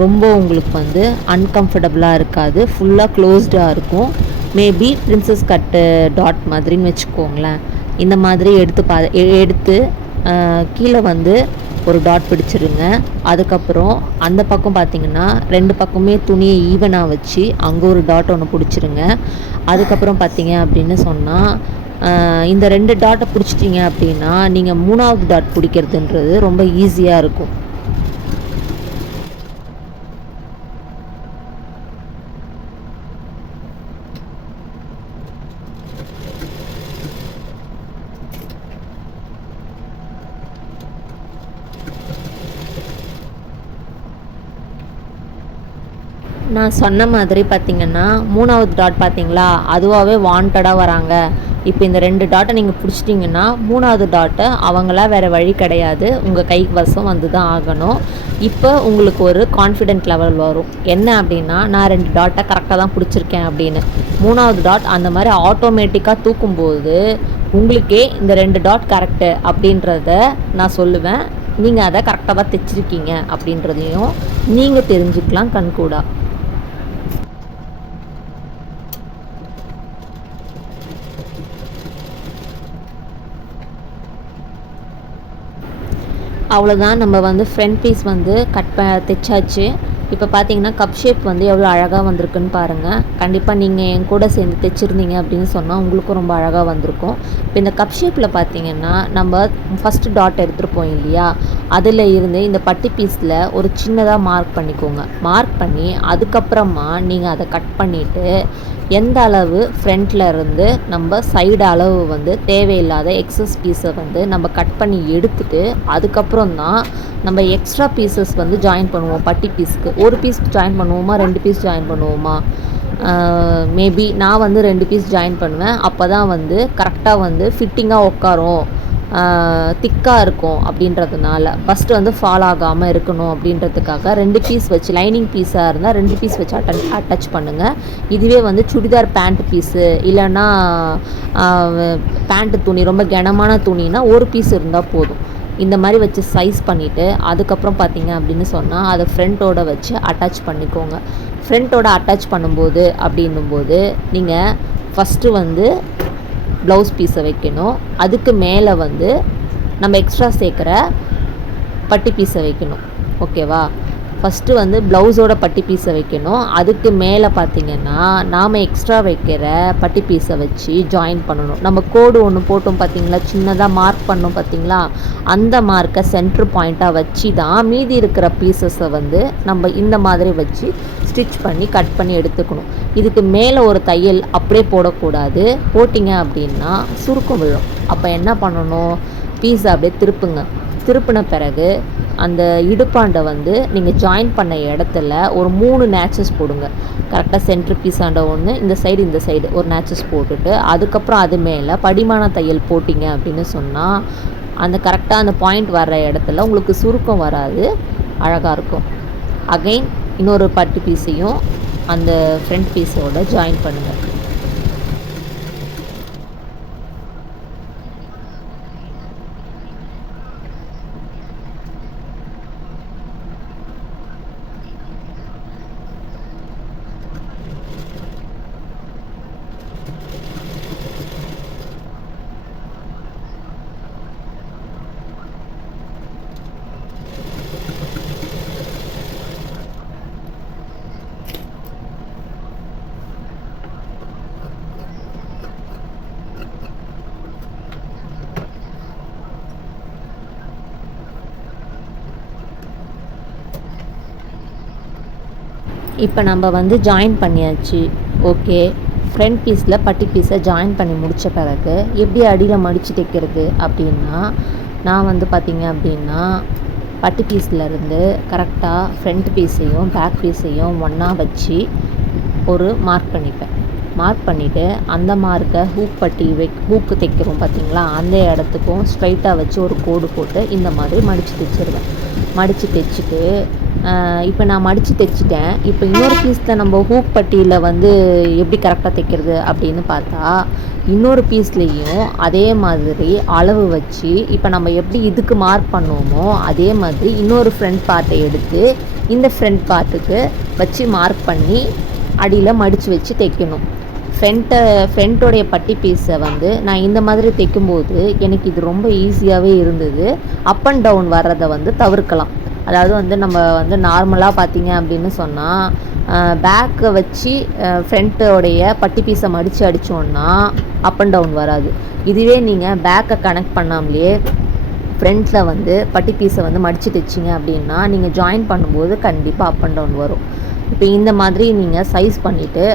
ரொம்ப உங்களுக்கு வந்து அன்கம்ஃபர்டபுளாக இருக்காது. ஃபுல்லாக க்ளோஸ்டாக இருக்கும். மேபி பிரின்சஸ் கட்டு டாட் மாதிரின்னு வச்சுக்கோங்களேன். இந்த மாதிரி எடுத்து கீழே வந்து ஒரு டாட் பிடிச்சிருங்க. அதுக்கப்புறம் அந்த பக்கம் பார்த்திங்கன்னா 2 பக்கமே துணியை ஈவனாக வச்சு அங்கே ஒரு டாட் ஒன்று பிடிச்சிருங்க. அதுக்கப்புறம் பார்த்திங்க அப்படின்னு சொன்னால் இந்த 2 டாட்டை பிடிச்சிட்டிங்க அப்படின்னா நீங்கள் 3ஆவது டாட் பிடிக்கிறதுன்றது ரொம்ப ஈஸியாக இருக்கும். நான் சொன்ன மாதிரி பார்த்திங்கன்னா 3ஆவது டாட் பார்த்திங்களா, அதுவாகவே வாண்டடாக வராங்க. இப்போ இந்த 2 டாட்டை நீங்கள் பிடிச்சிட்டிங்கன்னா 3ஆவது டாட்டை அவங்களா வேறு வழி கிடையாது, உங்கள் கைக்கு வசம் வந்து தான் ஆகணும். இப்போ உங்களுக்கு ஒரு கான்ஃபிடென்ட் லெவல் வரும். என்ன அப்படின்னா, நான் 2 டாட்டை கரெக்டாக தான் பிடிச்சிருக்கேன் அப்படின்னு. 3ஆவது டாட் அந்த மாதிரி ஆட்டோமேட்டிக்காக தூக்கும்போது உங்களுக்கே இந்த 2 டாட் கரெக்டு அப்படின்றத நான் சொல்லுவேன். நீங்கள் அதை கரெக்டாக தான் தைச்சிருக்கீங்க அப்படின்றதையும் நீங்கள் தெரிஞ்சுக்கலாம் கண்கூடா. அவ்வளோதான், நம்ம வந்து ஃப்ரண்ட் பீஸ் வந்து தைச்சாச்சு. இப்போ பார்த்தீங்கன்னா கப் ஷேப் வந்து எவ்வளோ அழகாக வந்திருக்குன்னு பாருங்கள். கண்டிப்பாக நீங்கள் என் கூட சேர்ந்து தைச்சிருந்தீங்க அப்படின்னு சொன்னால் உங்களுக்கும் ரொம்ப அழகாக வந்திருக்கும். இப்போ இந்த கப் ஷேப்பில் பார்த்தீங்கன்னா நம்ம ஃபஸ்ட்டு டாட் எடுத்துருப்போம் இல்லையா, அதில் இருந்து இந்த பட்டி பீஸில் ஒரு சின்னதாக மார்க் பண்ணிக்கோங்க. மார்க் பண்ணி அதுக்கப்புறமா நீங்கள் அதை கட் பண்ணிவிட்டு எந்த அளவு ஃப்ரண்ட்டில் இருந்து நம்ம சைடு அளவு வந்து தேவையில்லாத எக்ஸஸ் பீஸை வந்து நம்ம கட் பண்ணி எடுத்துட்டு அதுக்கப்புறம் தான் நம்ம எக்ஸ்ட்ரா பீசஸ் வந்து ஜாயின் பண்ணுவோம். பட்டி பீஸுக்கு ஒரு பீஸ் ஜாயின் பண்ணுவோமா, 2 பீஸ் ஜாயின் பண்ணுவோமா, மேபி நான் வந்து 2 பீஸ் ஜாயின் பண்ணுவேன். அப்போ தான் வந்து கரெக்டாக வந்து ஃபிட்டிங்காக உட்காரும், திக்காக இருக்கும் அப்படின்றதுனால. ஃபஸ்ட்டு வந்து ஃபால் ஆகாமல் இருக்கணும் அப்படின்றதுக்காக 2 பீஸ் வச்சு, லைனிங் பீஸாக இருந்தால் 2 பீஸ் வச்சு அட்டாச் பண்ணுங்கள். இதுவே வந்து சுடிதார் பேண்ட் பீஸு இல்லைன்னா பேண்ட்டு துணி ரொம்ப கனமான துணினா 1 பீஸ் இருந்தால் போதும். இந்த மாதிரி வச்சு சைஸ் பண்ணிவிட்டு அதுக்கப்புறம் பார்த்தீங்க அப்படின்னு சொன்னால் அதை ஃப்ரண்ட்டோட வச்சு அட்டாச் பண்ணிக்கோங்க. ஃப்ரண்ட்டோட அட்டாச் பண்ணும்போது அப்படின்னும்போது நீங்கள் ஃபஸ்ட்டு வந்து ப்ளவுஸ் பீஸை வைக்கணும். அதுக்கு மேலே வந்து நம்ம எக்ஸ்ட்ரா சேர்க்குற பட்டி பீஸை வைக்கணும். ஓகேவா? ஃபஸ்ட்டு வந்து ப்ளவுஸோட பட்டி பீஸை வைக்கணும். அதுக்கு மேலே பார்த்திங்கன்னா நாம் எக்ஸ்ட்ரா வைக்கிற பட்டி பீஸை வச்சு ஜாயின் பண்ணணும். நம்ம கோடு ஒன்று போட்டோம் பார்த்திங்களா, சின்னதாக மார்க் பண்ணோம் பார்த்திங்களா, அந்த மார்க்கை சென்ட்ரு பாயிண்ட்டாக வச்சு தான் மீதி இருக்கிற பீசஸை வந்து நம்ம இந்த மாதிரி வச்சு ஸ்டிச் பண்ணி கட் பண்ணி எடுத்துக்கணும். இதுக்கு மேலே ஒரு தையல் அப்படியே போடக்கூடாது. போட்டிங்க அப்படின்னா சுருக்கம் விழும். அப்போ என்ன பண்ணணும், பீஸை அப்படியே திருப்பின பிறகு அந்த இடுப்பாண்டை வந்து நீங்கள் ஜாயின் பண்ண இடத்துல ஒரு 3 நேச்சஸ் போடுங்க. கரெக்டாக சென்ட்ரு பீஸாண்ட ஒன்று, இந்த சைடு ஒரு நேச்சஸ் போட்டுட்டு அதுக்கப்புறம் அது மேலே படிமான தையல் போட்டிங்க அப்படின்னு சொன்னால் அந்த கரெக்டாக அந்த பாயிண்ட் வர்ற இடத்துல உங்களுக்கு சுருக்கம் வராது, அழகாக இருக்கும். அகைன் இன்னொரு பட்டு பீஸையும் அந்த ஃப்ரண்ட் பீஸோட ஜாயின் பண்ணுங்கள். இப்போ நம்ம வந்து ஜாயின் பண்ணியாச்சு. ஓகே, ஃப்ரண்ட் பீஸில் பட்டி பீஸை ஜாயின் பண்ணி முடித்த பிறகு எப்படி அடியில் மடித்து தைக்கிறது அப்படின்னா, நான் வந்து பார்த்திங்க அப்படின்னா பட்டி பீஸ்லேருந்து கரெக்டாக ஃப்ரண்ட் பீஸையும் பேக் பீஸையும் ஒன்றா வச்சு ஒரு மார்க் பண்ணிப்பேன். மார்க் பண்ணிவிட்டு அந்த மார்க்கை ஹூக்கு தைக்கிறோம் பார்த்திங்களா, அந்த இடத்துக்கும் ஸ்ட்ரைட்டாக வச்சு ஒரு கோடு போட்டு இந்த மாதிரி மடித்து தைச்சிருவேன். மடித்து தைச்சிட்டு இப்போ நான் மடித்து தைச்சிட்டேன். இப்போ இன்னொரு பீஸில் நம்ம ஹூக் பட்டியில் வந்து எப்படி கரெக்டாக தைக்கிறது அப்படின்னு பார்த்தா, இன்னொரு பீஸ்லேயும் அதே மாதிரி அளவு வச்சு இப்போ நம்ம எப்படி இதுக்கு மார்க் பண்ணுவோமோ அதே மாதிரி இன்னொரு ஃப்ரண்ட் பார்ட்டை எடுத்து இந்த ஃப்ரண்ட் பார்ட்டுக்கு வச்சு மார்க் பண்ணி அடியில் மடித்து வச்சு தைக்கணும். ஃப்ரண்ட்டோடைய பட்டி பீஸை வந்து நான் இந்த மாதிரி தைக்கும்போது எனக்கு இது ரொம்ப ஈஸியாகவே இருந்தது. அப் அண்ட் டவுன் வர்றதை வந்து தவிர்க்கலாம். அதாவது வந்து நம்ம வந்து நார்மலாக பார்த்திங்க அப்படின்னு சொன்னால் பேக்கை வச்சு ஃப்ரண்ட்டோடைய பட்டி பீஸை மடித்து அடித்தோன்னா அப் அண்ட் டவுன் வராது. இதுவே நீங்கள் பேக்கை கனெக்ட் பண்ணாமலே ஃப்ரண்ட்டில் வந்து பட்டி பீஸை வந்து மடித்து தைச்சிங்க அப்படின்னா நீங்கள் ஜாயின் பண்ணும்போது கண்டிப்பாக அப் அண்ட் டவுன் வரும். இப்போ இந்த மாதிரி நீங்கள் சைஸ் பண்ணிவிட்டு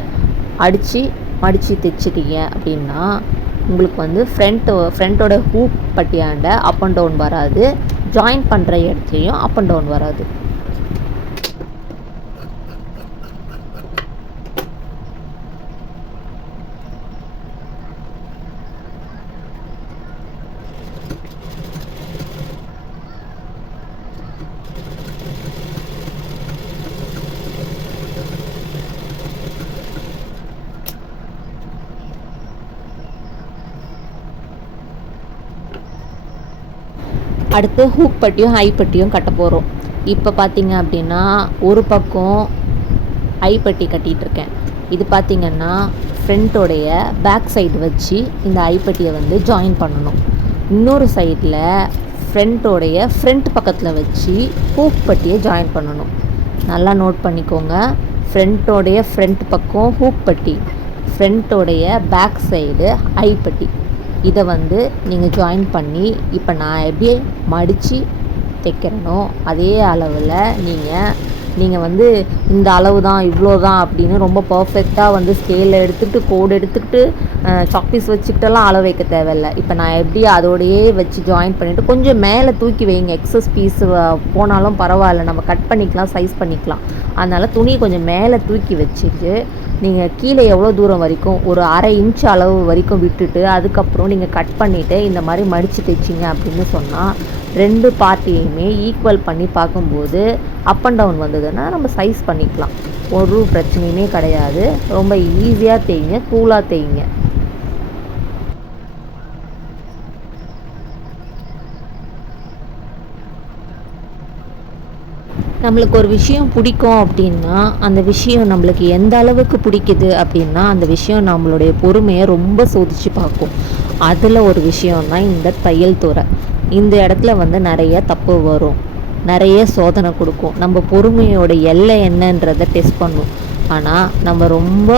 மடித்து தைச்சிட்டீங்க அப்படின்னா உங்களுக்கு வந்து ஃப்ரண்ட்டோட ஹூக் பட்டியாண்ட அப் அண்ட் டவுன் வராது, ஜாயின் பண்ணுற இடத்துலையும் அப் அண்ட் டவுன் வராது. அடுத்து ஹூக் பட்டியும் ஐ பட்டியும் கட்ட போகிறோம். இப்போ பார்த்திங்க அப்படின்னா ஒரு பக்கம் ஐ பட்டி கட்டிகிட்ருக்கேன். இது பார்த்திங்கன்னா ஃப்ரண்ட்டோடைய பேக் சைடு வச்சு இந்த ஐ பட்டியை வந்து ஜாயின் பண்ணணும். இன்னொரு சைடில் ஃப்ரண்ட்டோடைய ஃப்ரண்ட் பக்கத்தில் வச்சு ஹூக் பட்டியை ஜாயின் பண்ணணும். நல்லா நோட் பண்ணிக்கோங்க. ஃப்ரண்ட்டோடைய ஃப்ரண்ட் பக்கம் ஹூக் பட்டி, ஃப்ரண்ட்டோடைய பேக் சைடு ஐ பட்டி. இதை வந்து நீங்கள் ஜாயின் பண்ணி இப்போ நான் எப்படி மடித்து தைக்கிறனோ அதே அளவில் நீங்கள் நீங்கள் வந்து இந்த அளவு தான் இவ்வளோ தான் அப்படின்னு ரொம்ப பர்ஃபெக்டாக வந்து ஸ்கேலில் எடுத்துகிட்டு கோடு எடுத்துக்கிட்டு சாக்பீஸ் வச்சுக்கிட்டெல்லாம் அளவு வைக்க தேவையில்லை. இப்போ நான் எப்படி அதோடையே வச்சு ஜாயின் பண்ணிவிட்டு கொஞ்சம் மேலே தூக்கி வைங்க. எக்ஸஸ் பீஸ் போனாலும் பரவாயில்ல, நம்ம கட் பண்ணிக்கலாம், சைஸ் பண்ணிக்கலாம். அதனால் துணியை கொஞ்சம் மேலே தூக்கி வச்சுட்டு நீங்கள் கீழே எவ்வளோ தூரம் வரைக்கும் ஒரு 1/2 இன்ச் அளவு வரைக்கும் விட்டுட்டு அதுக்கப்புறம் நீங்கள் கட் பண்ணிவிட்டு இந்த மாதிரி மடித்து தைச்சிங்க அப்படின்னு சொன்னால் 2 பார்ட்டியுமே ஈக்குவல் பண்ணி பார்க்கும்போது அப் அண்ட் டவுன் வந்ததுன்னா நம்ம சைஸ் பண்ணிக்கலாம். ஒரு பிரச்சனையுமே கிடையாது. ரொம்ப ஈஸியாக தைங்க, கூலாக தைங்க. நம்மளுக்கு ஒரு விஷயம் பிடிக்கும் அப்படின்னா அந்த விஷயம் நம்மளுக்கு எந்த அளவுக்கு பிடிக்குது அப்படின்னா அந்த விஷயம் நம்மளுடைய பொறுமையை ரொம்ப சோதித்து பார்க்கும். அதில் ஒரு விஷயம்தான் இந்த தையல் துறை. இந்த இடத்துல வந்து நிறைய தப்பு வரும், நிறைய சோதனை கொடுக்கும். நம்ம பொறுமையோட எல்லை என்னன்றதை டெஸ்ட் பண்ணும். ஆனால் நம்ம ரொம்ப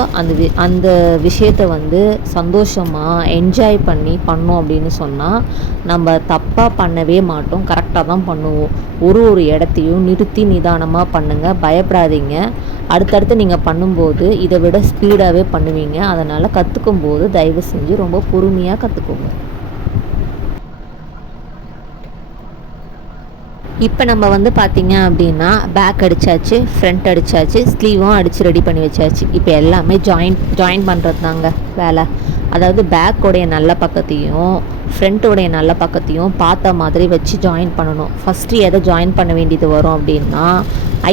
அந்த விஷயத்தை வந்து சந்தோஷமாக என்ஜாய் பண்ணி பண்ணோம் அப்படின்னு சொன்னால் நம்ம தப்பாக பண்ணவே மாட்டோம், கரெக்டாக தான் பண்ணுவோம். ஒரு இடத்தையும் நிறுத்தி நிதானமாக பண்ணுங்கள், பயப்படாதீங்க. அடுத்தடுத்து நீங்கள் பண்ணும்போது இதை விட ஸ்பீடாகவே பண்ணுவீங்க. அதனால் கற்றுக்கும் போது தயவு செஞ்சு ரொம்ப பொறுமையாக கற்றுக்கோங்க. இப்போ நம்ம வந்து பார்த்திங்க அப்படின்னா பேக் அடித்தாச்சு, ஃப்ரண்ட் அடித்தாச்சு, ஸ்லீவும் அடித்து ரெடி பண்ணி வச்சாச்சு. இப்போ எல்லாமே ஜாயின் பண்ணுறது தாங்க வேலை. அதாவது பேக்கோடைய நல்ல பக்கத்தையும் ஃப்ரண்ட்டோடைய நல்ல பக்கத்தையும் பார்த்த மாதிரி வச்சு ஜாயின் பண்ணணும். ஃபஸ்ட்டு எதை ஜாயின் பண்ண வேண்டியது வரும் அப்படின்னா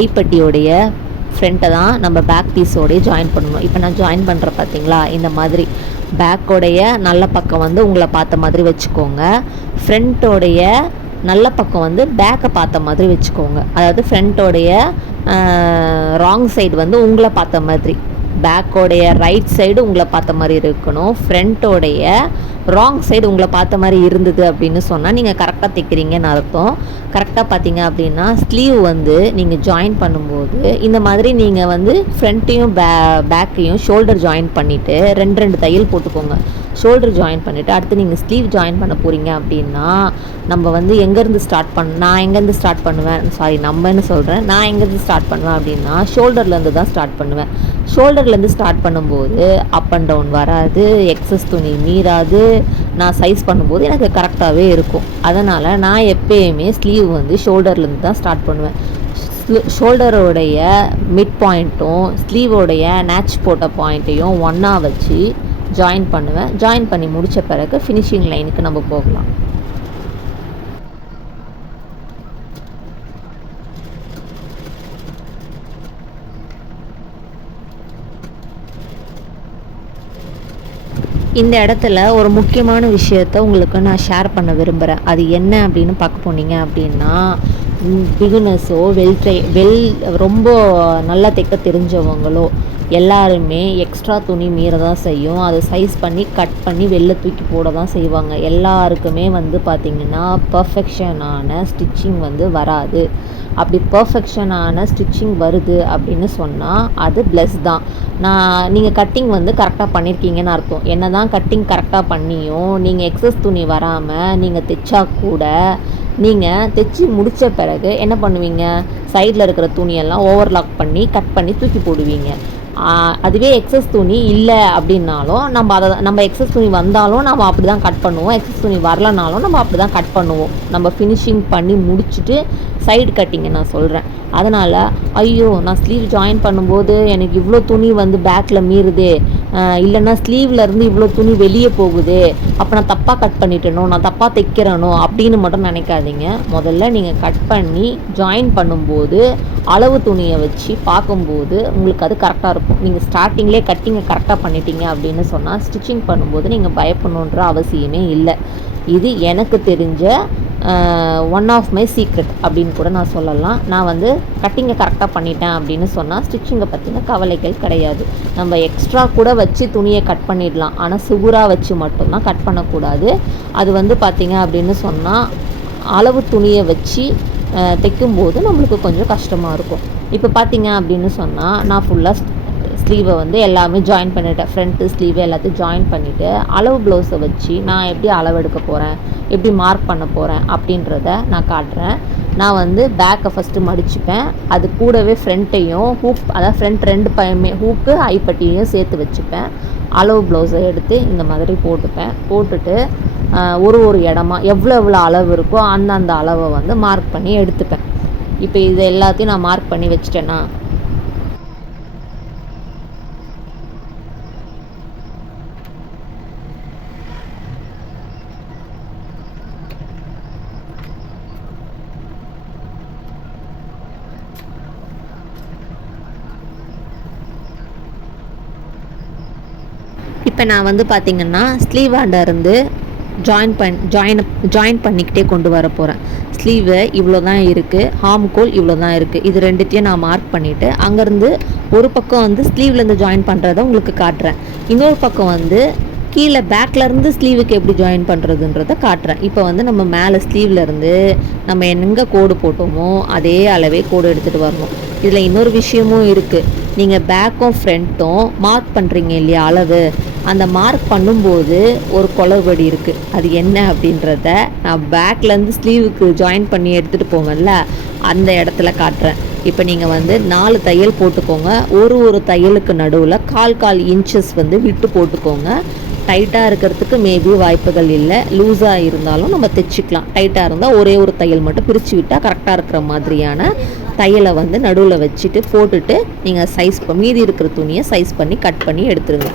ஐப்பட்டியோடைய ஃப்ரண்ட்டை தான் நம்ம பேக் பீஸோடைய ஜாயின் பண்ணணும். இப்போ நான் ஜாயின் பண்ணுறேன் பார்த்தீங்களா, இந்த மாதிரி பேக்கோடைய நல்ல பக்கம் வந்து உங்களை பார்த்த மாதிரி வச்சுக்கோங்க. ஃப்ரண்ட்டோடைய நல்ல பக்கம் வந்து பேக்கை பார்த்த மாதிரி வச்சுக்கோங்க. அதாவது ஃப்ரண்ட்டோடைய ராங் சைடு வந்து உங்களை பார்த்த மாதிரி, பேக்கோடைய ரைட் சைடு உங்களை பார்த்த மாதிரி இருக்கணும். ஃப்ரண்ட்டோடைய ராங் சைடு உங்களை பார்த்த மாதிரி இருந்தது அப்படின்னு சொன்னால் நீங்கள் கரெக்டாக தைக்கிறீங்கன்னு அர்த்தம். கரெக்டாக பார்த்தீங்க அப்படின்னா ஸ்லீவ் வந்து நீங்கள் ஜாயின் பண்ணும்போது இந்த மாதிரி நீங்கள் வந்து ஃப்ரண்ட்டையும் பேக்கையும் ஷோல்டர் ஜாயின் பண்ணிவிட்டு 2 தையல் போட்டுக்கோங்க. ஷோல்டர் ஜாயின் பண்ணிவிட்டு அடுத்து நீங்கள் ஸ்லீவ் ஜாயின் பண்ண போகிறீங்க அப்படின்னா நம்ம வந்து எங்கேருந்து நான் எங்கேருந்து ஸ்டார்ட் பண்ணுவேன், நம்மன்னு சொல்கிறேன், நான் எங்கேருந்து ஸ்டார்ட் பண்ணுவேன் அப்படின்னா ஷோல்டர்லேருந்து தான் ஸ்டார்ட் பண்ணுவேன். ஷோல்டர்லேருந்து ஸ்டார்ட் பண்ணும்போது அப் அண்ட் டவுன் வராது, எக்ஸஸ் துணி மீறாது, நான் சைஸ் பண்ணும்போது எனக்கு கரெக்டாகவே இருக்கும். அதனால் நான் எப்பயுமே ஸ்லீவ் வந்து ஷோல்டர்லேருந்து தான் ஸ்டார்ட் பண்ணுவேன். ஷோல்டரோடைய மிட் பாயிண்ட்டும் ஸ்லீவோடைய நேச் போட்ட பாயிண்ட்டையும் ஒன்றா வச்சு ஜாயின் பண்ணுவேன். ஜாயின் பண்ணி முடித்த பிறகு ஃபினிஷிங் லைனுக்கு நம்ம போகலாம். இந்த இடத்துல ஒரு முக்கியமான விஷயத்த உங்களுக்கு நான் ஷேர் பண்ண விரும்புகிறேன். அது என்ன அப்படின்னு பார்க்க போனீங்க அப்படின்னா பிகினர்ஸோ ரொம்ப நல்லா தைக்க தெரிஞ்சவங்களோ எல்லாருமே எக்ஸ்ட்ரா துணி மீற தான் செய்யும். அதை சைஸ் பண்ணி கட் பண்ணி வெளில தூக்கி போட தான் செய்வாங்க. எல்லாருக்குமே வந்து பார்த்திங்கன்னா பர்ஃபெக்ஷனான ஸ்டிச்சிங் வந்து வராது. அப்படி பர்ஃபெக்ஷனான ஸ்டிச்சிங் வருது அப்படின்னு சொன்னால் அது ப்ளஸ் தான். நீங்கள் கட்டிங் வந்து கரெக்டாக பண்ணியிருக்கீங்கன்னு அர்த்தம். என்ன தான் கட்டிங் கரெக்டாக பண்ணியும் நீங்கள் எக்ஸஸ் துணி வராமல் நீங்கள் தைச்சா கூட நீங்கள் தைச்சி முடித்த பிறகு என்ன பண்ணுவீங்க, சைடில் இருக்கிற துணியெல்லாம் ஓவர்லாக் பண்ணி கட் பண்ணி தூக்கி போடுவீங்க. அதுவே எக்ஸஸ் துணி இல்லை அப்படின்னாலும் நம்ம எக்ஸஸ் துணி வந்தாலும் நம்ம அப்படி தான் கட் பண்ணுவோம், எக்ஸஸ் துணி வரலனாலும் நம்ம அப்படி தான் கட் பண்ணுவோம். நம்ம ஃபினிஷிங் பண்ணி முடிச்சுட்டு சைடு கட்டிங்கை நான் சொல்கிறேன். அதனால் ஐயோ நான் ஸ்லீவ் ஜாயின் பண்ணும்போது எனக்கு இவ்வளோ துணி வந்து பேக்கில் மீறுதே, இல்லைன்னா ஸ்லீவ்லேருந்து இவ்வளோ துணி வெளியே போகுது, அப்போ நான் தப்பாக கட் பண்ணிட்டேனோ, நான் தப்பாக தைக்கிறேனோ அப்படின்னு மட்டும் நினைக்காதீங்க. முதல்ல நீங்கள் கட் பண்ணி ஜாயின் பண்ணும்போது அளவு துணியை வச்சு பார்க்கும்போது உங்களுக்கு அது கரெக்டாக இருக்கும். நீங்கள் ஸ்டார்டிங்லேயே கட்டிங்கை கரெக்டாக பண்ணிட்டீங்க அப்படின்னு சொன்னால் ஸ்டிச்சிங் பண்ணும்போது நீங்கள் பயப்படணுன்ற அவசியமே இல்லை. இது எனக்கு தெரிஞ்ச ஒன் ஆஃப் மை சீக்ரெட் அப்படின்னு கூட நான் சொல்லலாம். நான் வந்து கட்டிங்கை கரெக்டாக பண்ணிட்டேன் அப்படின்னு சொன்னால் ஸ்டிச்சிங்கை பற்றின கவலைகள் கிடையாது. நம்ம எக்ஸ்ட்ரா கூட வச்சு துணியை கட் பண்ணிடலாம், ஆனால் சுகுராக வச்சு மட்டும்தான் கட் பண்ணக்கூடாது. அது வந்து பார்த்திங்க அப்படின்னு சொன்னால் அளவு துணியை வச்சு தைக்கும்போது நம்மளுக்கு கொஞ்சம் கஷ்டமாக இருக்கும். இப்போ பார்த்திங்க அப்படின்னு சொன்னால் நான் ஃபுல்லாக ஸ்லீவை வந்து எல்லாமே ஜாயின் பண்ணிவிட்டேன். ஃப்ரண்ட்டு ஸ்லீவை எல்லாத்தையும் ஜாயின் பண்ணிவிட்டு அளவு ப்ளவுஸை வச்சு நான் எப்படி அளவு எடுக்க போகிறேன், எப்படி மார்க் பண்ண போகிறேன் அப்படின்றத நான் காட்டுறேன். நான் வந்து பேக்கை ஃபஸ்ட்டு மடிச்சுப்பேன். அது கூடவே ஃப்ரண்ட்டையும் ஹூக், அதாவது ஃப்ரண்ட் 2 பையுமே ஹூக்கு ஐப்பட்டியையும் சேர்த்து வச்சுப்பேன். அளவு ப்ளவுஸை எடுத்து இந்த மாதிரி போட்டுப்பேன். போட்டுட்டு ஒரு இடமா எவ்வளோ அளவு இருக்கோ அந்த அளவை வந்து மார்க் பண்ணி எடுத்துப்பேன். இப்போ இது எல்லாத்தையும் நான் மார்க் பண்ணி வச்சுட்டேன்னா இப்போ நான் வந்து பார்த்திங்கன்னா ஸ்லீவ் இருந்து ஜாயின் பண்ணிக்கிட்டே கொண்டு வர போகிறேன். ஸ்லீவு இவ்வளோ தான் இருக்குது, ஹார்ம்கோல் இவ்வளோ தான் இருக்குது. இது ரெண்டுத்தையும் நான் மார்க் பண்ணிவிட்டு அங்கேருந்து ஒரு பக்கம் வந்து ஸ்லீவ்லேருந்து ஜாயின் பண்ணுறத உங்களுக்கு காட்டுறேன். இன்னொரு பக்கம் வந்து கீழே பேக்லேருந்து ஸ்லீவுக்கு எப்படி ஜாயின் பண்ணுறதுன்றதை காட்டுறேன். இப்போ வந்து நம்ம மேலே ஸ்லீவ்லேருந்து நம்ம எங்கே கோடு போட்டோமோ அதே அளவே கோடு எடுத்துகிட்டு வரணும். இதில் இன்னொரு விஷயமும் இருக்குது. நீங்கள் பேக்கும் ஃப்ரண்ட்டும் மார்க் பண்ணுறீங்க இல்லையா அளவு, அந்த மார்க் பண்ணும்போது ஒரு குளறுபடி இருக்குது. அது என்ன அப்படின்றத நான் பேக்லேருந்து ஸ்லீவுக்கு ஜாயின் பண்ணி எடுத்துகிட்டு போவேன்ல, அந்த இடத்துல காட்டுறேன். இப்போ நீங்கள் வந்து 4 தையல் போட்டுக்கோங்க. ஒரு தையலுக்கு நடுவில் 1/4 இன்ச்சஸ் வந்து விட்டு போட்டுக்கோங்க. டைட்டாக இருக்கிறதுக்கு மேபி வாய்ப்புகள் இல்லை. லூஸாக இருந்தாலும் நம்ம தைச்சிக்கலாம். டைட்டாக இருந்தால் ஒரு தையல் மட்டும் பிரித்து விட்டால் கரெக்டாக இருக்கிற மாதிரியான தையலை வந்து நடுவில் வச்சுட்டு போட்டுட்டு நீங்கள் மீதி இருக்கிற துணியை சைஸ் பண்ணி கட் பண்ணி எடுத்துருங்க.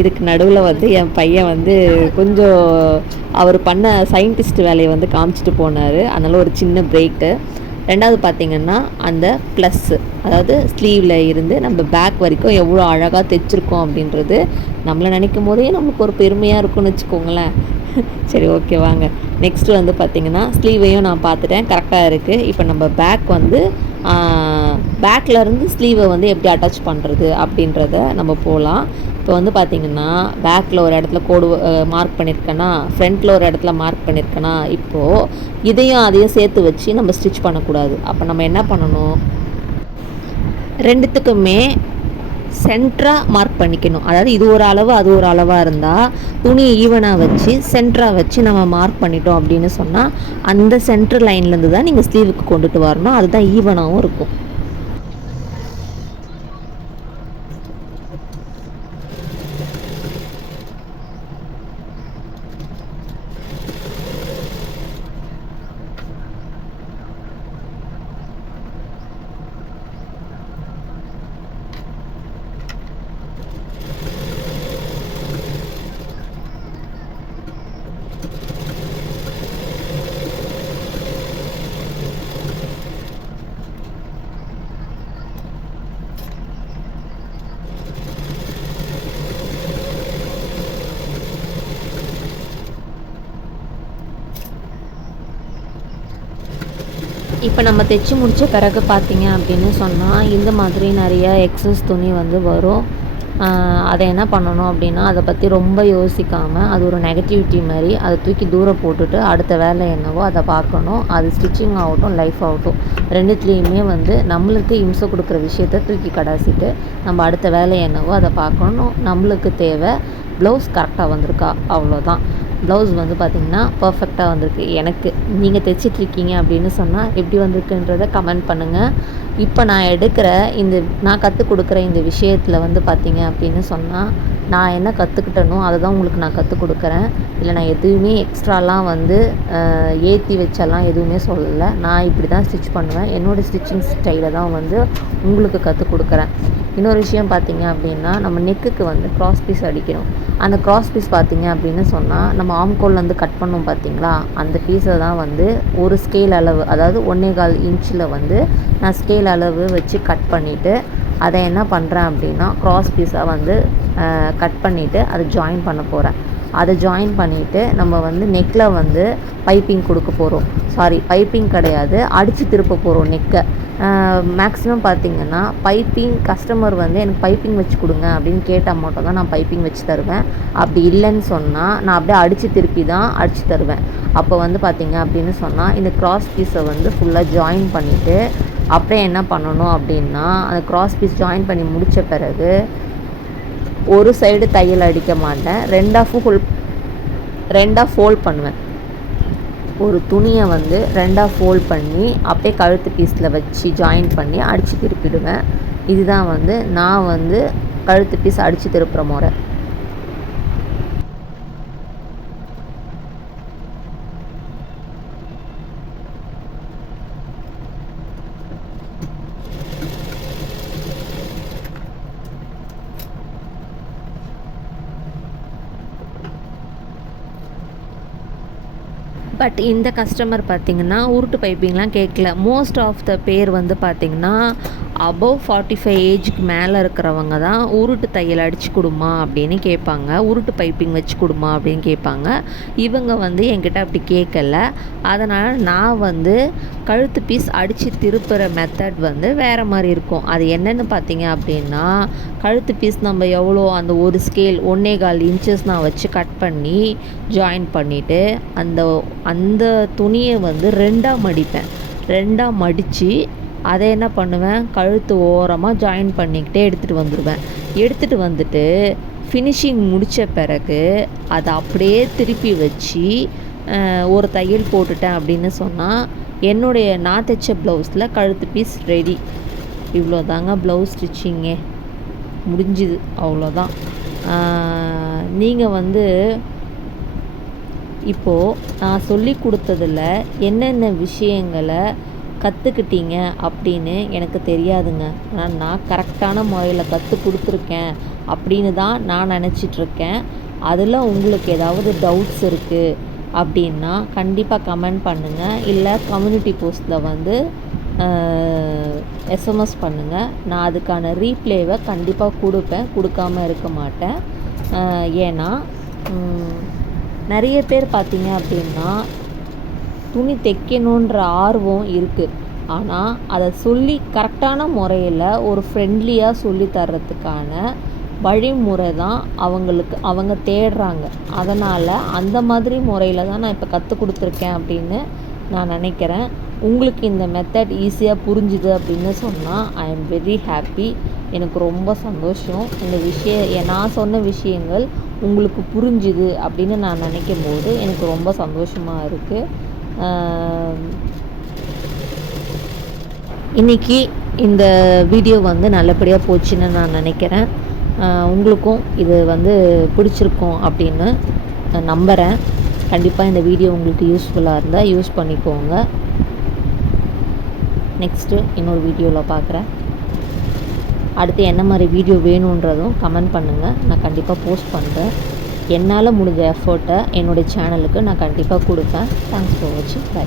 இதுக்கு நடுவில் வந்து என் பையன் வந்து கொஞ்சம் அவர் பண்ண சயின்டிஸ்ட் வேலையை வந்து காமிச்சிட்டு போனார். அதனால் ஒரு சின்ன பிரேக்கு. ரெண்டாவது பார்த்திங்கன்னா அந்த ப்ளஸ்ஸு, அதாவது ஸ்லீவில் இருந்து நம்ம பேக் வரைக்கும் எவ்வளோ அழகாக தைச்சிருக்கோம் அப்படின்றது நம்மளை நினைக்கும் போதே நமக்கு ஒரு பெருமையாக இருக்கும்னு வச்சுக்கோங்களேன். சரி, ஓகே, வாங்க. நெக்ஸ்ட்டு வந்து பார்த்திங்கன்னா ஸ்லீவையும் நான் பார்த்துட்டேன், கரெக்டாக இருக்குது. இப்போ நம்ம பேக் வந்து பேக்லேருந்து ஸ்லீவை வந்து எப்படி அட்டாச் பண்ணுறது அப்படின்றத நம்ம போகலாம். இப்போ வந்து பார்த்திங்கன்னா பேக்கில் ஒரு இடத்துல கோடு மார்க் பண்ணியிருக்கேன்னா, ஃப்ரண்ட்டில் ஒரு இடத்துல மார்க் பண்ணியிருக்கேன்னா, இப்போது அதையும் சேர்த்து வச்சு நம்ம ஸ்டிச் பண்ணக்கூடாது. அப்போ நம்ம என்ன பண்ணணும், ரெண்டுத்துக்குமே சென்டராக மார்க் பண்ணிக்கணும். அதாவது இது ஒரு அளவு அது ஒரு அளவாக இருந்தால் துணியை ஈவனாக வச்சு சென்டராக வச்சு நம்ம மார்க் பண்ணிட்டோம் அப்படின்னு சொன்னால் அந்த சென்டர் லைன்லேருந்து தான் நீங்கள் ஸ்லீவுக்கு கொண்டுட்டு வரணும். அதுதான் ஈவனாகவும் இருக்கும். இப்போ நம்ம தைச்சி முடித்த பிறகு பார்த்திங்க அப்படின்னு சொன்னால் இந்த மாதிரி நிறைய எக்ஸஸ் துணி வந்து வரும். அதை என்ன பண்ணணும் அப்படின்னா, அதை பற்றி ரொம்ப யோசிக்காமல், அது ஒரு நெகட்டிவிட்டி மாதிரி அதை தூக்கி தூரம் போட்டுட்டு அடுத்த வேலை என்னவோ அதை பார்க்கணும். அது ஸ்டிச்சிங் ஆகட்டும், லைஃப் ஆகட்டும், ரெண்டுத்துலேயுமே வந்து நம்மளுக்கு இம்சை கொடுக்குற விஷயத்த தூக்கி கடாசிட்டு நம்ம அடுத்த வேலை என்னவோ அதை பார்க்கணும். நம்மளுக்கு தேவை ப்ளவுஸ் கரெக்டாக வந்திருக்கா, அவ்வளோதான். ப்ளவுஸ் வந்து பார்த்திங்கன்னா பர்ஃபெக்டாக வந்திருக்கு. எனக்கு நீங்கள் தைச்சிட்ருக்கீங்க அப்படின்னு சொன்னால் எப்படி வந்திருக்குன்றதை கமெண்ட் பண்ணுங்கள். இப்போ நான் கற்றுக் கொடுக்குற இந்த விஷயத்தில் வந்து பார்த்திங்க அப்படின்னு சொன்னால் நான் என்ன கற்றுக்கிட்டனோ அதை தான் உங்களுக்கு நான் கற்றுக் கொடுக்குறேன். இல்லை நான் எதுவுமே எக்ஸ்ட்ராலாம் வந்து ஏற்றி வச்செல்லாம் எதுவுமே சொல்லலை. நான் இப்படி தான் ஸ்டிச் பண்ணுவேன். என்னோடய ஸ்டிச்சிங் ஸ்டைலை தான் வந்து உங்களுக்கு கற்றுக் கொடுக்குறேன். இன்னொரு விஷயம் பார்த்திங்க அப்படின்னா, நம்ம நெக்குக்கு வந்து க்ராஸ் பீஸ் அடிக்கணும். அந்த க்ராஸ் பீஸ் பார்த்திங்க அப்படின்னு சொன்னால் நம்ம ஆம்கோல்லேருந்து கட் பண்ணோம் பார்த்திங்களா, அந்த பீஸை தான் வந்து ஒரு ஸ்கேல் அளவு, அதாவது 1.25 இன்ச்சில் வந்து நான் ஸ்கேல் அளவு வச்சு கட் பண்ணிவிட்டு அதை என்ன பண்ணுறேன் அப்படின்னா க்ராஸ் பீஸாக வந்து கட் பண்ணிவிட்டு அதை ஜாயின் பண்ண போகிறேன். அதை ஜாயின் பண்ணிவிட்டு நம்ம வந்து நெக்கில் வந்து பைப்பிங் கொடுக்க போகிறோம். பைப்பிங் கிடையாது, அடித்து திருப்ப போகிறோம் நெக்கை. மேக்ஸிமம் பார்த்திங்கன்னா பைப்பிங் கஸ்டமர் வந்து எனக்கு பைப்பிங் வச்சு கொடுங்க அப்படின்னு கேட்டால் மட்டும் தான் நான் பைப்பிங் வச்சு தருவேன். அப்படி இல்லைன்னு சொன்னால் நான் அப்படியே அடித்து திருப்பி தான் அடித்து தருவேன். அப்போ வந்து பார்த்திங்க அப்படின்னு சொன்னால் இந்த க்ராஸ் பீஸை வந்து ஃபுல்லாக ஜாயின் பண்ணிவிட்டு அப்படியே என்ன பண்ணணும் அப்படின்னா, அந்த க்ராஸ் பீஸ் ஜாயின் பண்ணி முடித்த பிறகு ஒரு சைடு தையல் அடிக்க மாட்டேன், ரெண்டாக ஃபோல்ட் பண்ணுவேன். ஒரு துணியை வந்து ரெண்டாக ஃபோல்ட் பண்ணி அப்படியே கழுத்து பீஸில் வச்சு ஜாயின் பண்ணி அடித்து திருப்பிடுவேன். இதுதான் வந்து நான் வந்து கழுத்து பீஸ் அடித்து திருப்புற முறை. பட் இந்த கஸ்டமர் பார்த்திங்கன்னா உருட்டு பைப்பிங்லாம் கேட்கல. மோஸ்ட் ஆஃப் த பேர் வந்து பார்த்திங்கன்னா அபவ் 45 ஏஜுக்கு மேலே இருக்கிறவங்க தான் உருட்டு தையல் அடித்து கொடுமா அப்படின்னு கேட்பாங்க, உருட்டு பைப்பிங் வச்சு கொடுமா அப்படின்னு கேட்பாங்க. இவங்க வந்து என்கிட்ட அப்படி கேட்கல. அதனால் நான் வந்து கழுத்து பீஸ் அடித்து திருப்புற மெத்தட் வந்து வேறு மாதிரி இருக்கும். அது என்னென்னு பார்த்தீங்க அப்படின்னா, கழுத்து பீஸ் நம்ம எவ்வளோ அந்த ஒரு ஸ்கேல் 1.25 இன்ச்சஸ் நான் வச்சு கட் பண்ணி ஜாயின் பண்ணிவிட்டு அந்த துணியை வந்து ரெண்டாக மடிப்பேன். ரெண்டாக மடித்து அதை என்ன பண்ணுவேன், கழுத்து ஓரமாக ஜாயின் பண்ணிக்கிட்டே எடுத்துகிட்டு வந்துடுவேன். எடுத்துகிட்டு வந்துட்டு ஃபினிஷிங் முடித்த பிறகு அதை அப்படியே திருப்பி வச்சு ஒரு தையல் போட்டுட்டேன் அப்படின்னு சொன்னால் என்னுடைய நான் தைச்ச ப்ளவுஸில் கழுத்து பீஸ் ரெடி. இவ்வளோ தாங்க ப்ளவுஸ் ஸ்டிச்சிங்கே முடிஞ்சுது, அவ்வளோதான். நீங்கள் வந்து இப்போது நான் சொல்லி கொடுத்ததில் என்னென்ன விஷயங்களை கற்றுக்கிட்டீங்க அப்படின்னு எனக்கு தெரியாதுங்க. ஆனால் நான் கரெக்டான முறையில் கற்றுக் கொடுத்துருக்கேன் அப்படின்னு தான் நான் நினச்சிட்ருக்கேன். அதில் உங்களுக்கு ஏதாவது டவுட்ஸ் இருக்குது அப்படின்னா கண்டிப்பாக கமெண்ட் பண்ணுங்கள், இல்லை கம்யூனிட்டி போஸ்ட்டில் வந்து எஸ்எம்எஸ் பண்ணுங்கள். நான் அதுக்கான ரீப்ளேவை கண்டிப்பாக கொடுக்காமல் இருக்க மாட்டேன். ஏன்னா நிறைய பேர் பார்த்தீங்க அப்படின்னா துணி தைக்கணுன்ற ஆர்வம் இருக்குது, ஆனால் அதை சொல்லி கரெக்டான முறையில் ஒரு ஃப்ரெண்ட்லியாக சொல்லி தர்றதுக்கான வழிமுறை தான் அவங்க தேடுறாங்க. அதனால் அந்த மாதிரி முறையில் தான் நான் இப்போ கற்றுக் கொடுத்துருக்கேன் அப்படின்னு நான் நினைக்கிறேன். உங்களுக்கு இந்த மெத்தட் ஈஸியாக புரிஞ்சுது அப்படின்னு சொன்னால் ஐ எம் வெரி ஹாப்பி. எனக்கு ரொம்ப சந்தோஷம். நான் சொன்ன விஷயங்கள் உங்களுக்கு புரிஞ்சுது அப்படின்னு நான் நினைக்கும் போது எனக்கு ரொம்ப சந்தோஷமாக இருக்குது. இன்றைக்கி இந்த வீடியோ வந்து நல்லபடியாக போச்சுன்னு நான் நினைக்கிறேன். உங்களுக்கும் இது வந்து பிடிச்சிருக்கும் அப்படின்னு நம்புகிறேன். கண்டிப்பாக இந்த வீடியோ உங்களுக்கு யூஸ்ஃபுல்லாக இருந்தால் யூஸ் பண்ணிக்கோங்க. நெக்ஸ்ட்டு இன்னொரு வீடியோவில் பார்க்குறேன். அடுத்து என்ன மாதிரி வீடியோ வேணுன்றதும் கமெண்ட் பண்ணுங்கள், நான் கண்டிப்பாக போஸ்ட் பண்ணுறேன். என்னால் முடிஞ்ச எஃபர்ட்டை என்னுடைய சேனலுக்கு நான் கண்டிப்பாக கொடுப்பேன். தேங்க்ஸ் ஃபார் வாட்சிங். பை.